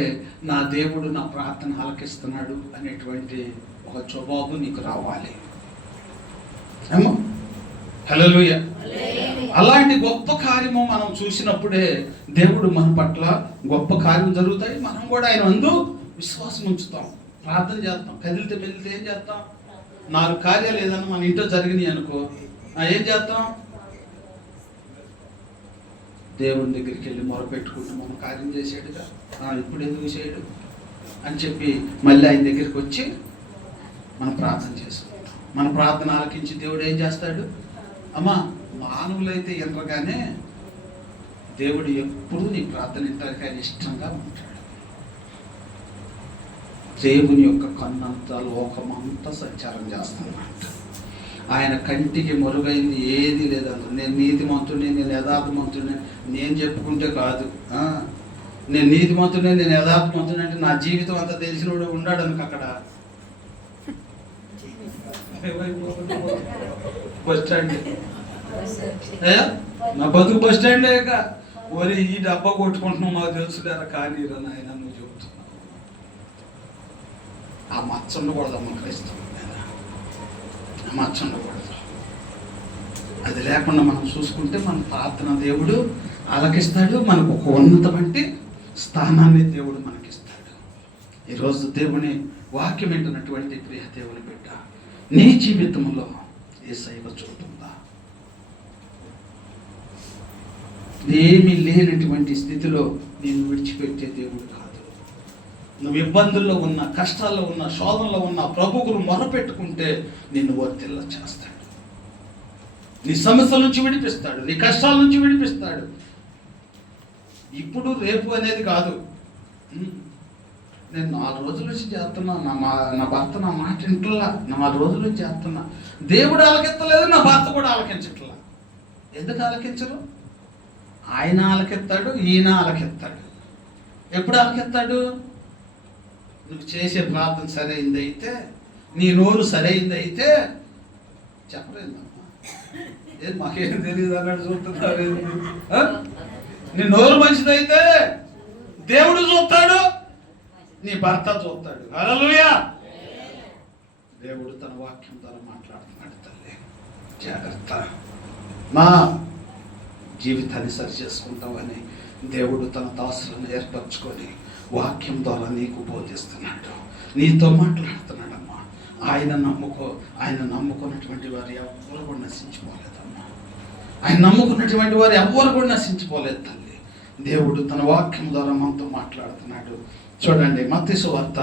నా దేవుడు నా ప్రార్థన ఆలకిస్తున్నాడు అనేటువంటి ఒక జవాబు నీకు రావాలి. ఏమో హల్లెలూయా. అలాంటి గొప్ప కార్యము మనం చూసినప్పుడే దేవుడు మన పట్ల గొప్ప కార్యం జరుగుతాయి. మనం కూడా ఆయన అందు విశ్వాసం ఉంచుతాం, ప్రార్థన చేస్తాం. కదిలితే మెదిలితే ఏం చేస్తాం? 4 కార్యాలు ఏదన్నా మన ఇంట్లో జరిగినాయి అనుకో, ఏం చేస్తాం? దేవుని దగ్గరికి వెళ్ళి మొరపెట్టుకుంటూ మనం కార్యం చేసాడుగా, ఇప్పుడు ఎందుకు చేయడు అని చెప్పి మళ్ళీ ఆయన దగ్గరికి వచ్చి మనం ప్రార్థన చేసుకుంటాం. మన ప్రార్థన ఆలకించి దేవుడు ఏం చేస్తాడు? అమ్మా, మానవులైతే ఎనరగానే దేవుడు ఎప్పుడు నీ ప్రార్థన వింటానికి ఆయన ఇష్టంగా ఉంటాడు. దేవుని యొక్క కన్నంతా లోకమంతా సంచారం చేస్తానంట. ఆయన కంటికి మరుగైంది ఏది లేదంట. నేను నీతిమంతుడిని, నేను యథార్థమంతుడిని నేను చెప్పుకుంటే కాదు. నేను నీతిమంతుడిని, నేను యథార్థమంతుడిని అంటే నా జీవితం అంతా తెలిసినోడు ఉన్నాడు అనుకు అక్కడ బస్ స్టాండ్. నా బతుకు బస్ స్టాండ్ లేక ఓరి ఈ డబ్బా కొట్టుకుంటున్నావు నాకు తెలుసులేరా, కానీ నాయన నువ్వు చెబుతున్నావు. ఆ మచ్చ ఉండకూడదమ్మా క్రైస్తవం మీద, ఆ మచ్చ ఉండకూడదు. అది లేకుండా మనం చూసుకుంటే మన ప్రార్థన దేవుడు ఆలకిస్తాడు, మనకు ఒక ఉన్నతమైన స్థానాన్ని దేవుడు మనకిస్తాడు. ఈరోజు దేవుని వాక్యం వింటున్నటువంటి ప్రియ దేవుని బిడ్డ, నీ జీవితంలో యేసయ్య చూపుతుందా? ఏమీ లేనటువంటి స్థితిలో నేను విడిచిపెట్టే దేవుడు కాదు. నువ్వు ఇబ్బందుల్లో ఉన్న, కష్టాల్లో ఉన్న, శోధనలో ఉన్న ప్రభువుకు మొరపెట్టుకుంటే నిన్ను వర్తిల్ల చేస్తాడు. నీ సమస్యల నుంచి విడిపిస్తాడు, నీ కష్టాల నుంచి విడిపిస్తాడు. ఇప్పుడు రేపు అనేది కాదు. నేను 4 రోజుల నుంచి చేస్తున్నా, నా భర్త నా మాట వింటున్నా, 4 రోజుల నుంచి చేస్తున్నా. దేవుడు ఆలకెత్తలేదు, నా భర్త కూడా ఆలకించట్లా. ఎందుకు ఆలకించరు? ఆయన ఆలకెత్తాడు, ఈయన ఆలకెత్తాడు. ఎప్పుడు ఆలకెత్తాడు? నువ్వు చేసే ప్రార్థన సరైంది అయితే, నీ నోరు సరైంది అయితే. చెప్పలేదమ్మా, ఏది మాకేం తెలియదు అన్నాడు చూస్తున్నారు. నీ నోరు మంచిదైతే దేవుడు చూస్తాడు, నీ భర్త చూస్తాడు. హల్లెలూయా. దేవుడు తన వాక్యం ద్వారా మాట్లాడుతున్నాడు. తల్లి జాగ్రత్త, మా జీవితాన్ని సరి చేసుకుంటామని దేవుడు తన దాసులను ఏర్పరచుకొని వాక్యం ద్వారా నీకు బోధిస్తున్నాడు, నీతో మాట్లాడుతున్నాడమ్మా. ఆయన నమ్ముకో. ఆయన నమ్ముకున్నటువంటి వారు ఎవరు కూడా నశించిపోలేదమ్మా. ఆయన నమ్ముకున్నటువంటి వారు ఎవరు కూడా నశించిపోలేదు తల్లి. దేవుడు తన వాక్యం ద్వారా మనతో మాట్లాడుతున్నాడు. చూడండి, మత్తయి సువార్త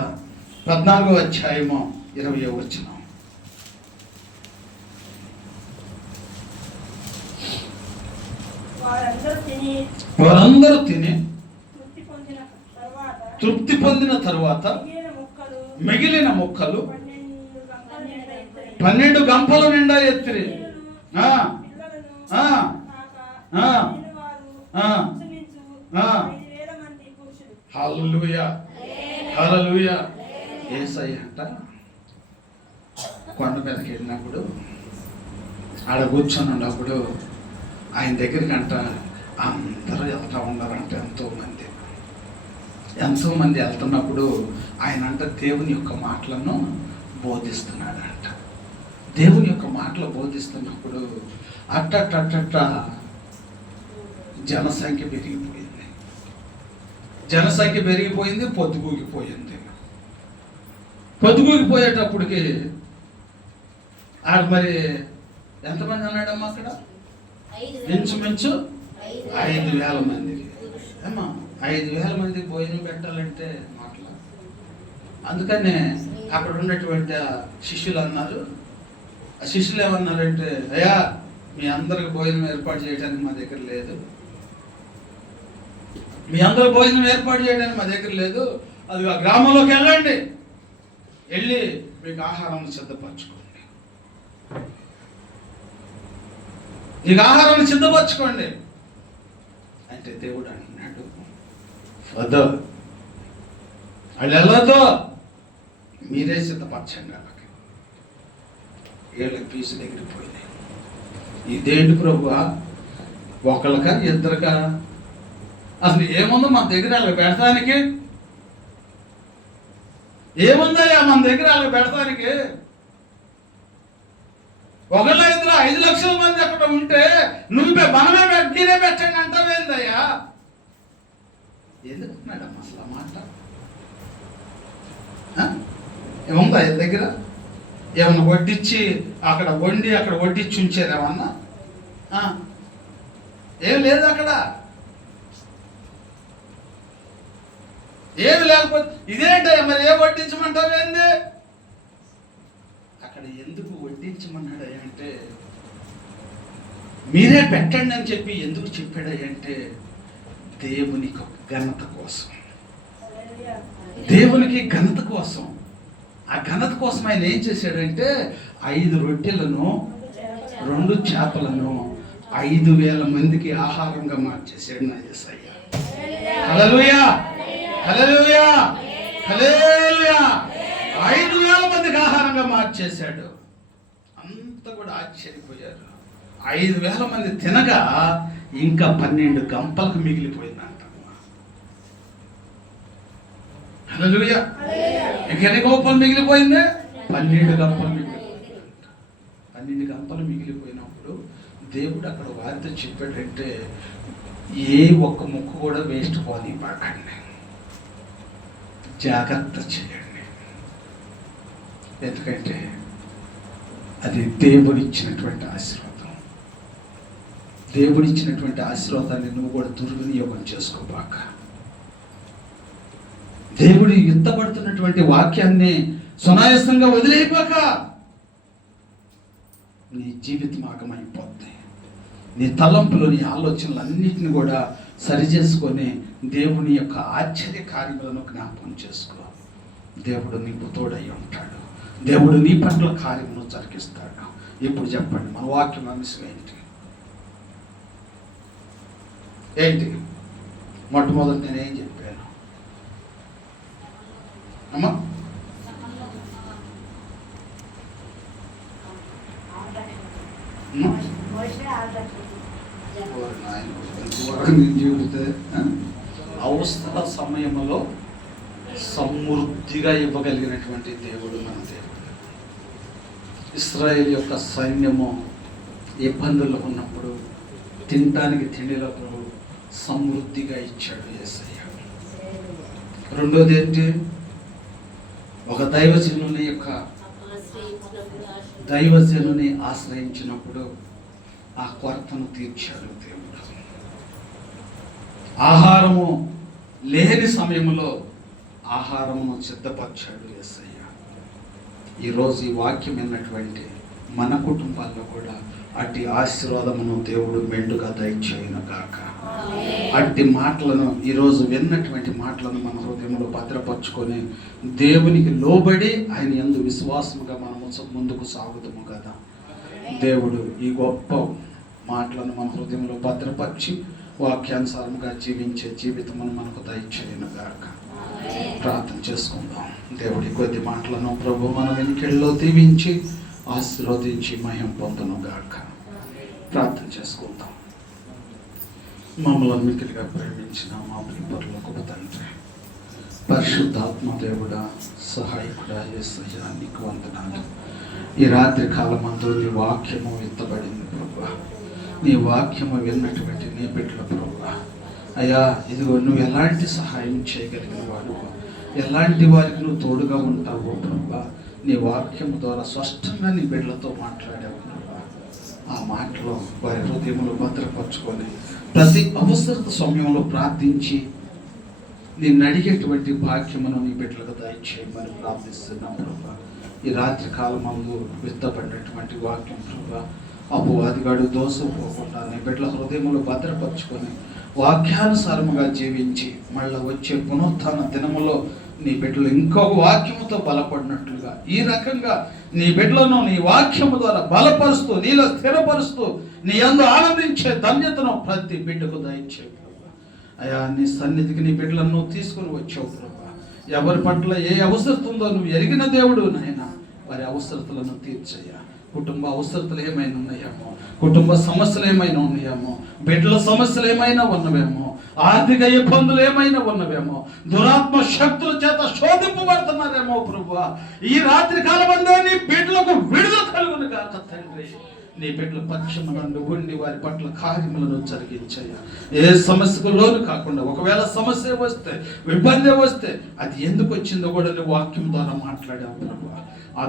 14వ అధ్యాయము 20వ వచనం. వారందరూ తిని తృప్తి పొందిన తరువాత మిగిలిన ముక్కలు 12 గంపల నిండా ఎత్తిరి. హల్లెలూయా, హల్లెలూయా. యేసయ్య అంట కొండ మీదకి వెళ్ళినప్పుడు, ఆడ కూర్చొని ఉన్నప్పుడు ఆయన దగ్గరికి అంట అందరూ వెళ్తూ ఉన్నారంట. ఎంతోమంది వెళ్తున్నప్పుడు ఆయన అంట దేవుని యొక్క మాటలను బోధిస్తున్నాడంట. దేవుని యొక్క మాటలు బోధిస్తున్నప్పుడు అట్ట జనసంఖ్య పెరిగిపోయింది. పొద్దుగూగిపోయింది. పొద్దుగూగిపోయేటప్పటికి మరి ఎంతమంది అన్నాడమ్మా అక్కడ? ఇంచుమించు 5,000 మంది. ఏమా 5,000 మందికి భోజనం పెట్టాలంటే మాటలు. అందుకనే అక్కడ ఉన్నటువంటి శిష్యులు అన్నారు, ఆ శిష్యులు ఏమన్నారంటే, అయ్యా మీ అందరికి భోజనం ఏర్పాటు చేయడానికి మా దగ్గర లేదు, అది ఆ గ్రామంలోకి వెళ్ళండి, వెళ్ళి మీకు ఆహారం సిద్ధపరచుకోండి, అంటే దేవుడు అంటున్నాడు, వద్దు, వాళ్ళు వెళ్ళొద్దు, మీరే సిద్ధపరచండి. వాళ్ళకి వీళ్ళకి పీసు దగ్గరికి పోయినాయి. ఇదేంటి ప్రభువా, ఒకళ్ళకా ఇద్దరికా? అసలు ఏముందో మన దగ్గర వాళ్ళకి పెడతానికి? ఏముందయ్యా మన దగ్గర వాళ్ళకి పెడతానికి? ఒకళ్ళ ఇద్దరు 5 లక్షల మంది అక్కడ ఉంటే మీరే పెట్టండి అంటావేందయ్యా? ఎందుకున్నాడు అసలు ఆ మాట? ఏముందా దగ్గర? ఏమన్నా వడ్డించి అక్కడ వండి అక్కడ వడ్డించి ఉంచారు ఏమన్నా? ఏం లేదు అక్కడ, ఏమి లేకపోతే ఇదేంటయ్యా మరి ఏ వడ్డించమంటావేంది? అక్కడ ఎందుకు వడ్డించమన్నాడు అంటే, మీరే పెట్టండి అని చెప్పి ఎందుకు చెప్పాడంటే, దేవునికి ఘనత కోసం, దేవునికి ఘనత కోసం. ఆ ఘనత కోసం ఆయన ఏం చేశాడంటే 5 రొట్టెలను 2 చేపలను 5,000 మందికి ఆహారంగా మార్చేశాడు నా యేసయ్య. హల్లెలూయా, హల్లెలూయా, హల్లెలూయా. 5,000 మందికి ఆహారంగా మార్చేశాడు. అంతా కూడా ఆశ్చర్యపోయారు. 5,000 మంది తినగా ఇంకా 12 గంపలకు మిగిలిపోయిందంట. హల్లెలూయా. ఇంకెన్ని గంపలు మిగిలిపోయింది? 12 గంపలు మిగిలిపోయింది. 12 గంపలు మిగిలిపోయినప్పుడు దేవుడు అక్కడ వారితో చెప్పాడంటే, ఏ ఒక్క ముక్క కూడా వేస్ట్ పోనివ్వకండి, జాగ్రత్త చేయండి. ఎందుకంటే అది దేవుడిచ్చినటువంటి ఆశీర్వాదం. దేవుడిచ్చినటువంటి ఆశీర్వాదాన్ని నువ్వు కూడా దుర్వినియోగం చేసుకోబాక. దేవుడు యుద్ధపడుతున్నటువంటి వాక్యాన్ని సునాయాసంగా వదిలేయపాక. నీ జీవితం ఆగమైపోద్ది. నీ తలంపులు, నీ ఆలోచనలు అన్నిటిని కూడా సరిచేసుకొని దేవుని యొక్క ఆశ్చర్య కార్యములను జ్ఞాపకం చేసుకో. దేవుడు నీకు తోడై ఉంటాడు. దేవుడు నీ పట్ల కార్యమును జరిగిస్తాడు. ఇప్పుడు చెప్పండి, మన వాక్యం అంశం ఏంటి? మొట్టమొదటి నేనేం చెప్పాను అమ్మా? అవసర సమయంలో సమృద్ధిగా ఇవ్వగలిగినటువంటి దేవుడు మన దేవుడు. ఇశ్రాయేల్ యొక్క సైన్యము ఇబ్బందుల్లో ఉన్నప్పుడు తినటానికి తిండిలకు సమృద్ధిగా ఇచ్చాడు యేసయ్య. రెండోది ఏంటి? ఒక దైవజనుని ఆశ్రయించినప్పుడు ఆ కొరతను తీర్చాడు దేవుడు. ఆహారము లేని సమయంలో ఆహారమును సిద్ధపరిచాడు యేసయ్య. ఈరోజు ఈ వాక్యం విన్నటువంటి మన కుటుంబాల్లో కూడా అట్టి ఆశీర్వాదమును దేవుడు మెండుగా దయచేయును గాక. అట్టి మాటలను, ఈరోజు విన్నటువంటి మాటలను మన హృదయంలో భద్రపరుచుకొని దేవునికి లోబడి ఆయన యందు విశ్వాసముగా మనము ముందుకు సాగుతాము కదా. దేవుడు ఈ గొప్ప మాటలను మన హృదయంలో భద్రపరిచి వాక్యానుసారంగా జీవించే జీవితమును మనకు దయచేయును గాక. ప్రార్థన చేసుకుందాం. దేవుడి కొద్ది మాటలను ప్రభు మన వెనుకల్లో దీవించి ఆశీర్వదించి మహిమ పొందును గాక. ప్రార్థన చేసుకుందాం. మమ్మల్ని మిక్కిలిగా ప్రేమించిన మా పరలోకపు తండ్రి, పరిశుద్ధాత్మ దేవుడా, సహాయకుడా, యేసయ్యా నీకు వందనాలు. ఈ రాత్రి కాలమందు నీ వాక్యము విత్తబడింది ప్రభా. నీ వాక్యము విన్నటువంటి నీ బిడ్డల ప్రభా, అయ్యా ఇదిగో నువ్వు ఎలాంటి సహాయం చేయగలిగిన వాడు, ఎలాంటి వారికి నువ్వు తోడుగా ఉంటావో ప్రభా. నీ వాక్యం ద్వారా స్పష్టంగా నీ బిడ్డలతో మాట్లాడావు ప్రభా. ఆ మాటలో వారి హృదయంలో భద్రపరచుకొని ప్రతి అవసరత సమయంలో ప్రార్థించి నిన్ను అడిగేటువంటి భాగ్యమును నీ బిడ్డలకు దయచేయమని ప్రార్థిస్తున్నాం ప్రభా. ఈ రాత్రి కాలమందు విత్తబడినటువంటి వాక్యం ప్రభా, అపవాదిగాడు దోసపోకుండా నీ బిడ్డల హృదయంలో భద్రపరచుకొని వాక్యానుసారముగా జీవించి మళ్ళీ వచ్చే పునరుత్థాన దినములో నీ బిడ్డలు ఇంకొక వాక్యముతో బలపడినట్లుగా ఈ రకంగా నీ బిడ్డలను నీ వాక్యము ద్వారా బలపరుస్తూ, నీలో స్థిరపరుస్తూ, నీ యందు ఆనందించే ధన్యతను ప్రతి బిడ్డకు దయచే ప్రభా. అయా నీ సన్నిధికి నీ బిడ్డలను తీసుకుని వచ్చావు ప్రభా. ఎవరి పట్ల ఏ అవసరం ఉందో నువ్వు ఎరిగిన దేవుడు నాయన. వారి అవసరతలను తీర్చయ్యా. కుటుంబ అవసరతలు ఏమైనా ఉన్నాయేమో, కుటుంబ సమస్యలు ఏమైనా ఉన్నాయేమో, బిడ్డల సమస్యలు ఏమైనా ఉన్నవేమో, ఆర్థిక ఇబ్బందులు ఏమైనా ఉన్నవేమో, దురాత్మ శక్తుల చేత శోధింపబడుతున్నారేమో ప్రభువా. ఈ రాత్రి కాలమందే నీ బిడ్డలకు విడుదల కలుగును గాక తండ్రి. నీ బిడ్డల పక్షమునందు ఉండి వారి పట్ల కార్యములను జరిగించయ్యా. ఏ సమస్యకు లోను కాకుండా, ఒకవేళ సమస్య వస్తే, ఇబ్బంది వస్తే అది ఎందుకు వచ్చిందో కూడా నువ్వు వాక్యం ద్వారా మాట్లాడావు ప్రభువా.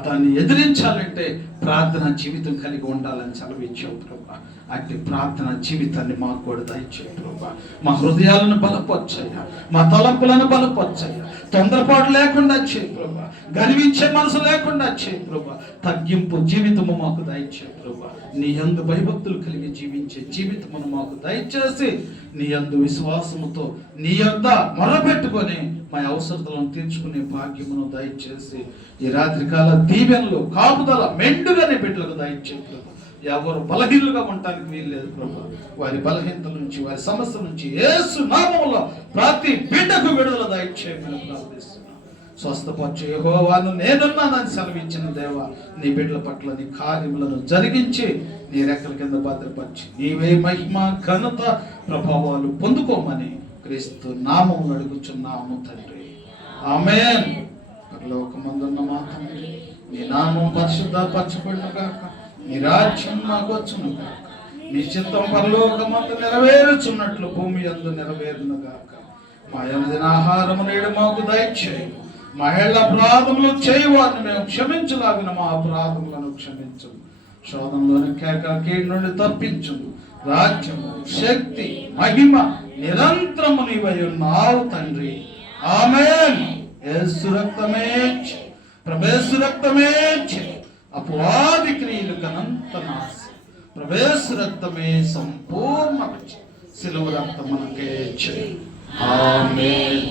దాన్ని ఎదిరించాలంటే ప్రార్థన జీవితం కలిగి ఉండాలని సెలవిచ్చావు ప్రభా. అట్టి ప్రార్థన జీవితాన్ని మాకు కూడా దయచేయి ప్రభా. మా హృదయాలను బలపరచయ్యా, మా తలంపులను బలపరచయ్యా. తొందరపాటు లేకుండా చేయి ప్రభా. గర్వించే మనసు లేకుండా చేయి ప్రభా. తగ్గింపు జీవితము మాకు దయచేయి ప్రభా. నీ యందు భయభక్తులు కలిగి జీవించే జీవితమును మాకు దయచేసి నీ యందు విశ్వాసముతో నీ యొద్ద మొరపెట్టుకొని మా అవసరతలను తీర్చుకునే భాగ్యమును దయచేసి ఈ రాత్రికాల దీవెనలు కాపుదల మెండుగా నీ బిడ్డలకు దయచేయి ప్రభా. ఎవరు బలహీనులుగా ఉండటానికి వీల్లేదు ప్రభా. వారి బలహీనతల నుంచి, వారి సమస్యల నుంచి యేసు నామములో ప్రతి బిడ్డకు విడుదల దయచేయమని ప్రార్థిస్తున్నాను. స్వస్థపరచు యెహోవాను నేనున్నానని సెలవిచ్చిన దేవా, నీ బిడ్డల పట్ల నీ కార్యములను జరిగించి నీ రెక్కల కింద భద్రపరిచి నీవే మహిమ ఘనత ప్రభావాలు పొందుకోమని క్రీస్తు నామమును అడుగుచున్నాము తండ్రి. ఆమేన్. పరలోకమందున్న మా తండ్రి, నీ నామం పరిశుద్ధపరచబడును గాక. నీ రాజ్యం మాకు వచ్చును గాక. నీ చిత్తం పరలోకమందు నెరవేరుచున్నట్లు భూమి యందు నెరవేరును గాక. మా యందిన ఆహారము నేడు మాకు దయచేయము. మా ఏళ్ల అపరాధములు చేయవారిని మేము క్షమించలాగిన మా అపరాధములను క్షమించు. శోధంలోని కీడు నుండి తప్పించు. రాజ్యము, శక్తి, మహిమ నిరంతరము నీవై ఉన్నావు తండ్రి. ఆమేన్. యేసు రక్తమే ప్రభేసు రక్తమే అపవాది క్రియలు కనంత నాశ ప్రభేసు రక్తమే సంపూర్ణ సిలువ రక్తం మనకే ఆమేన్.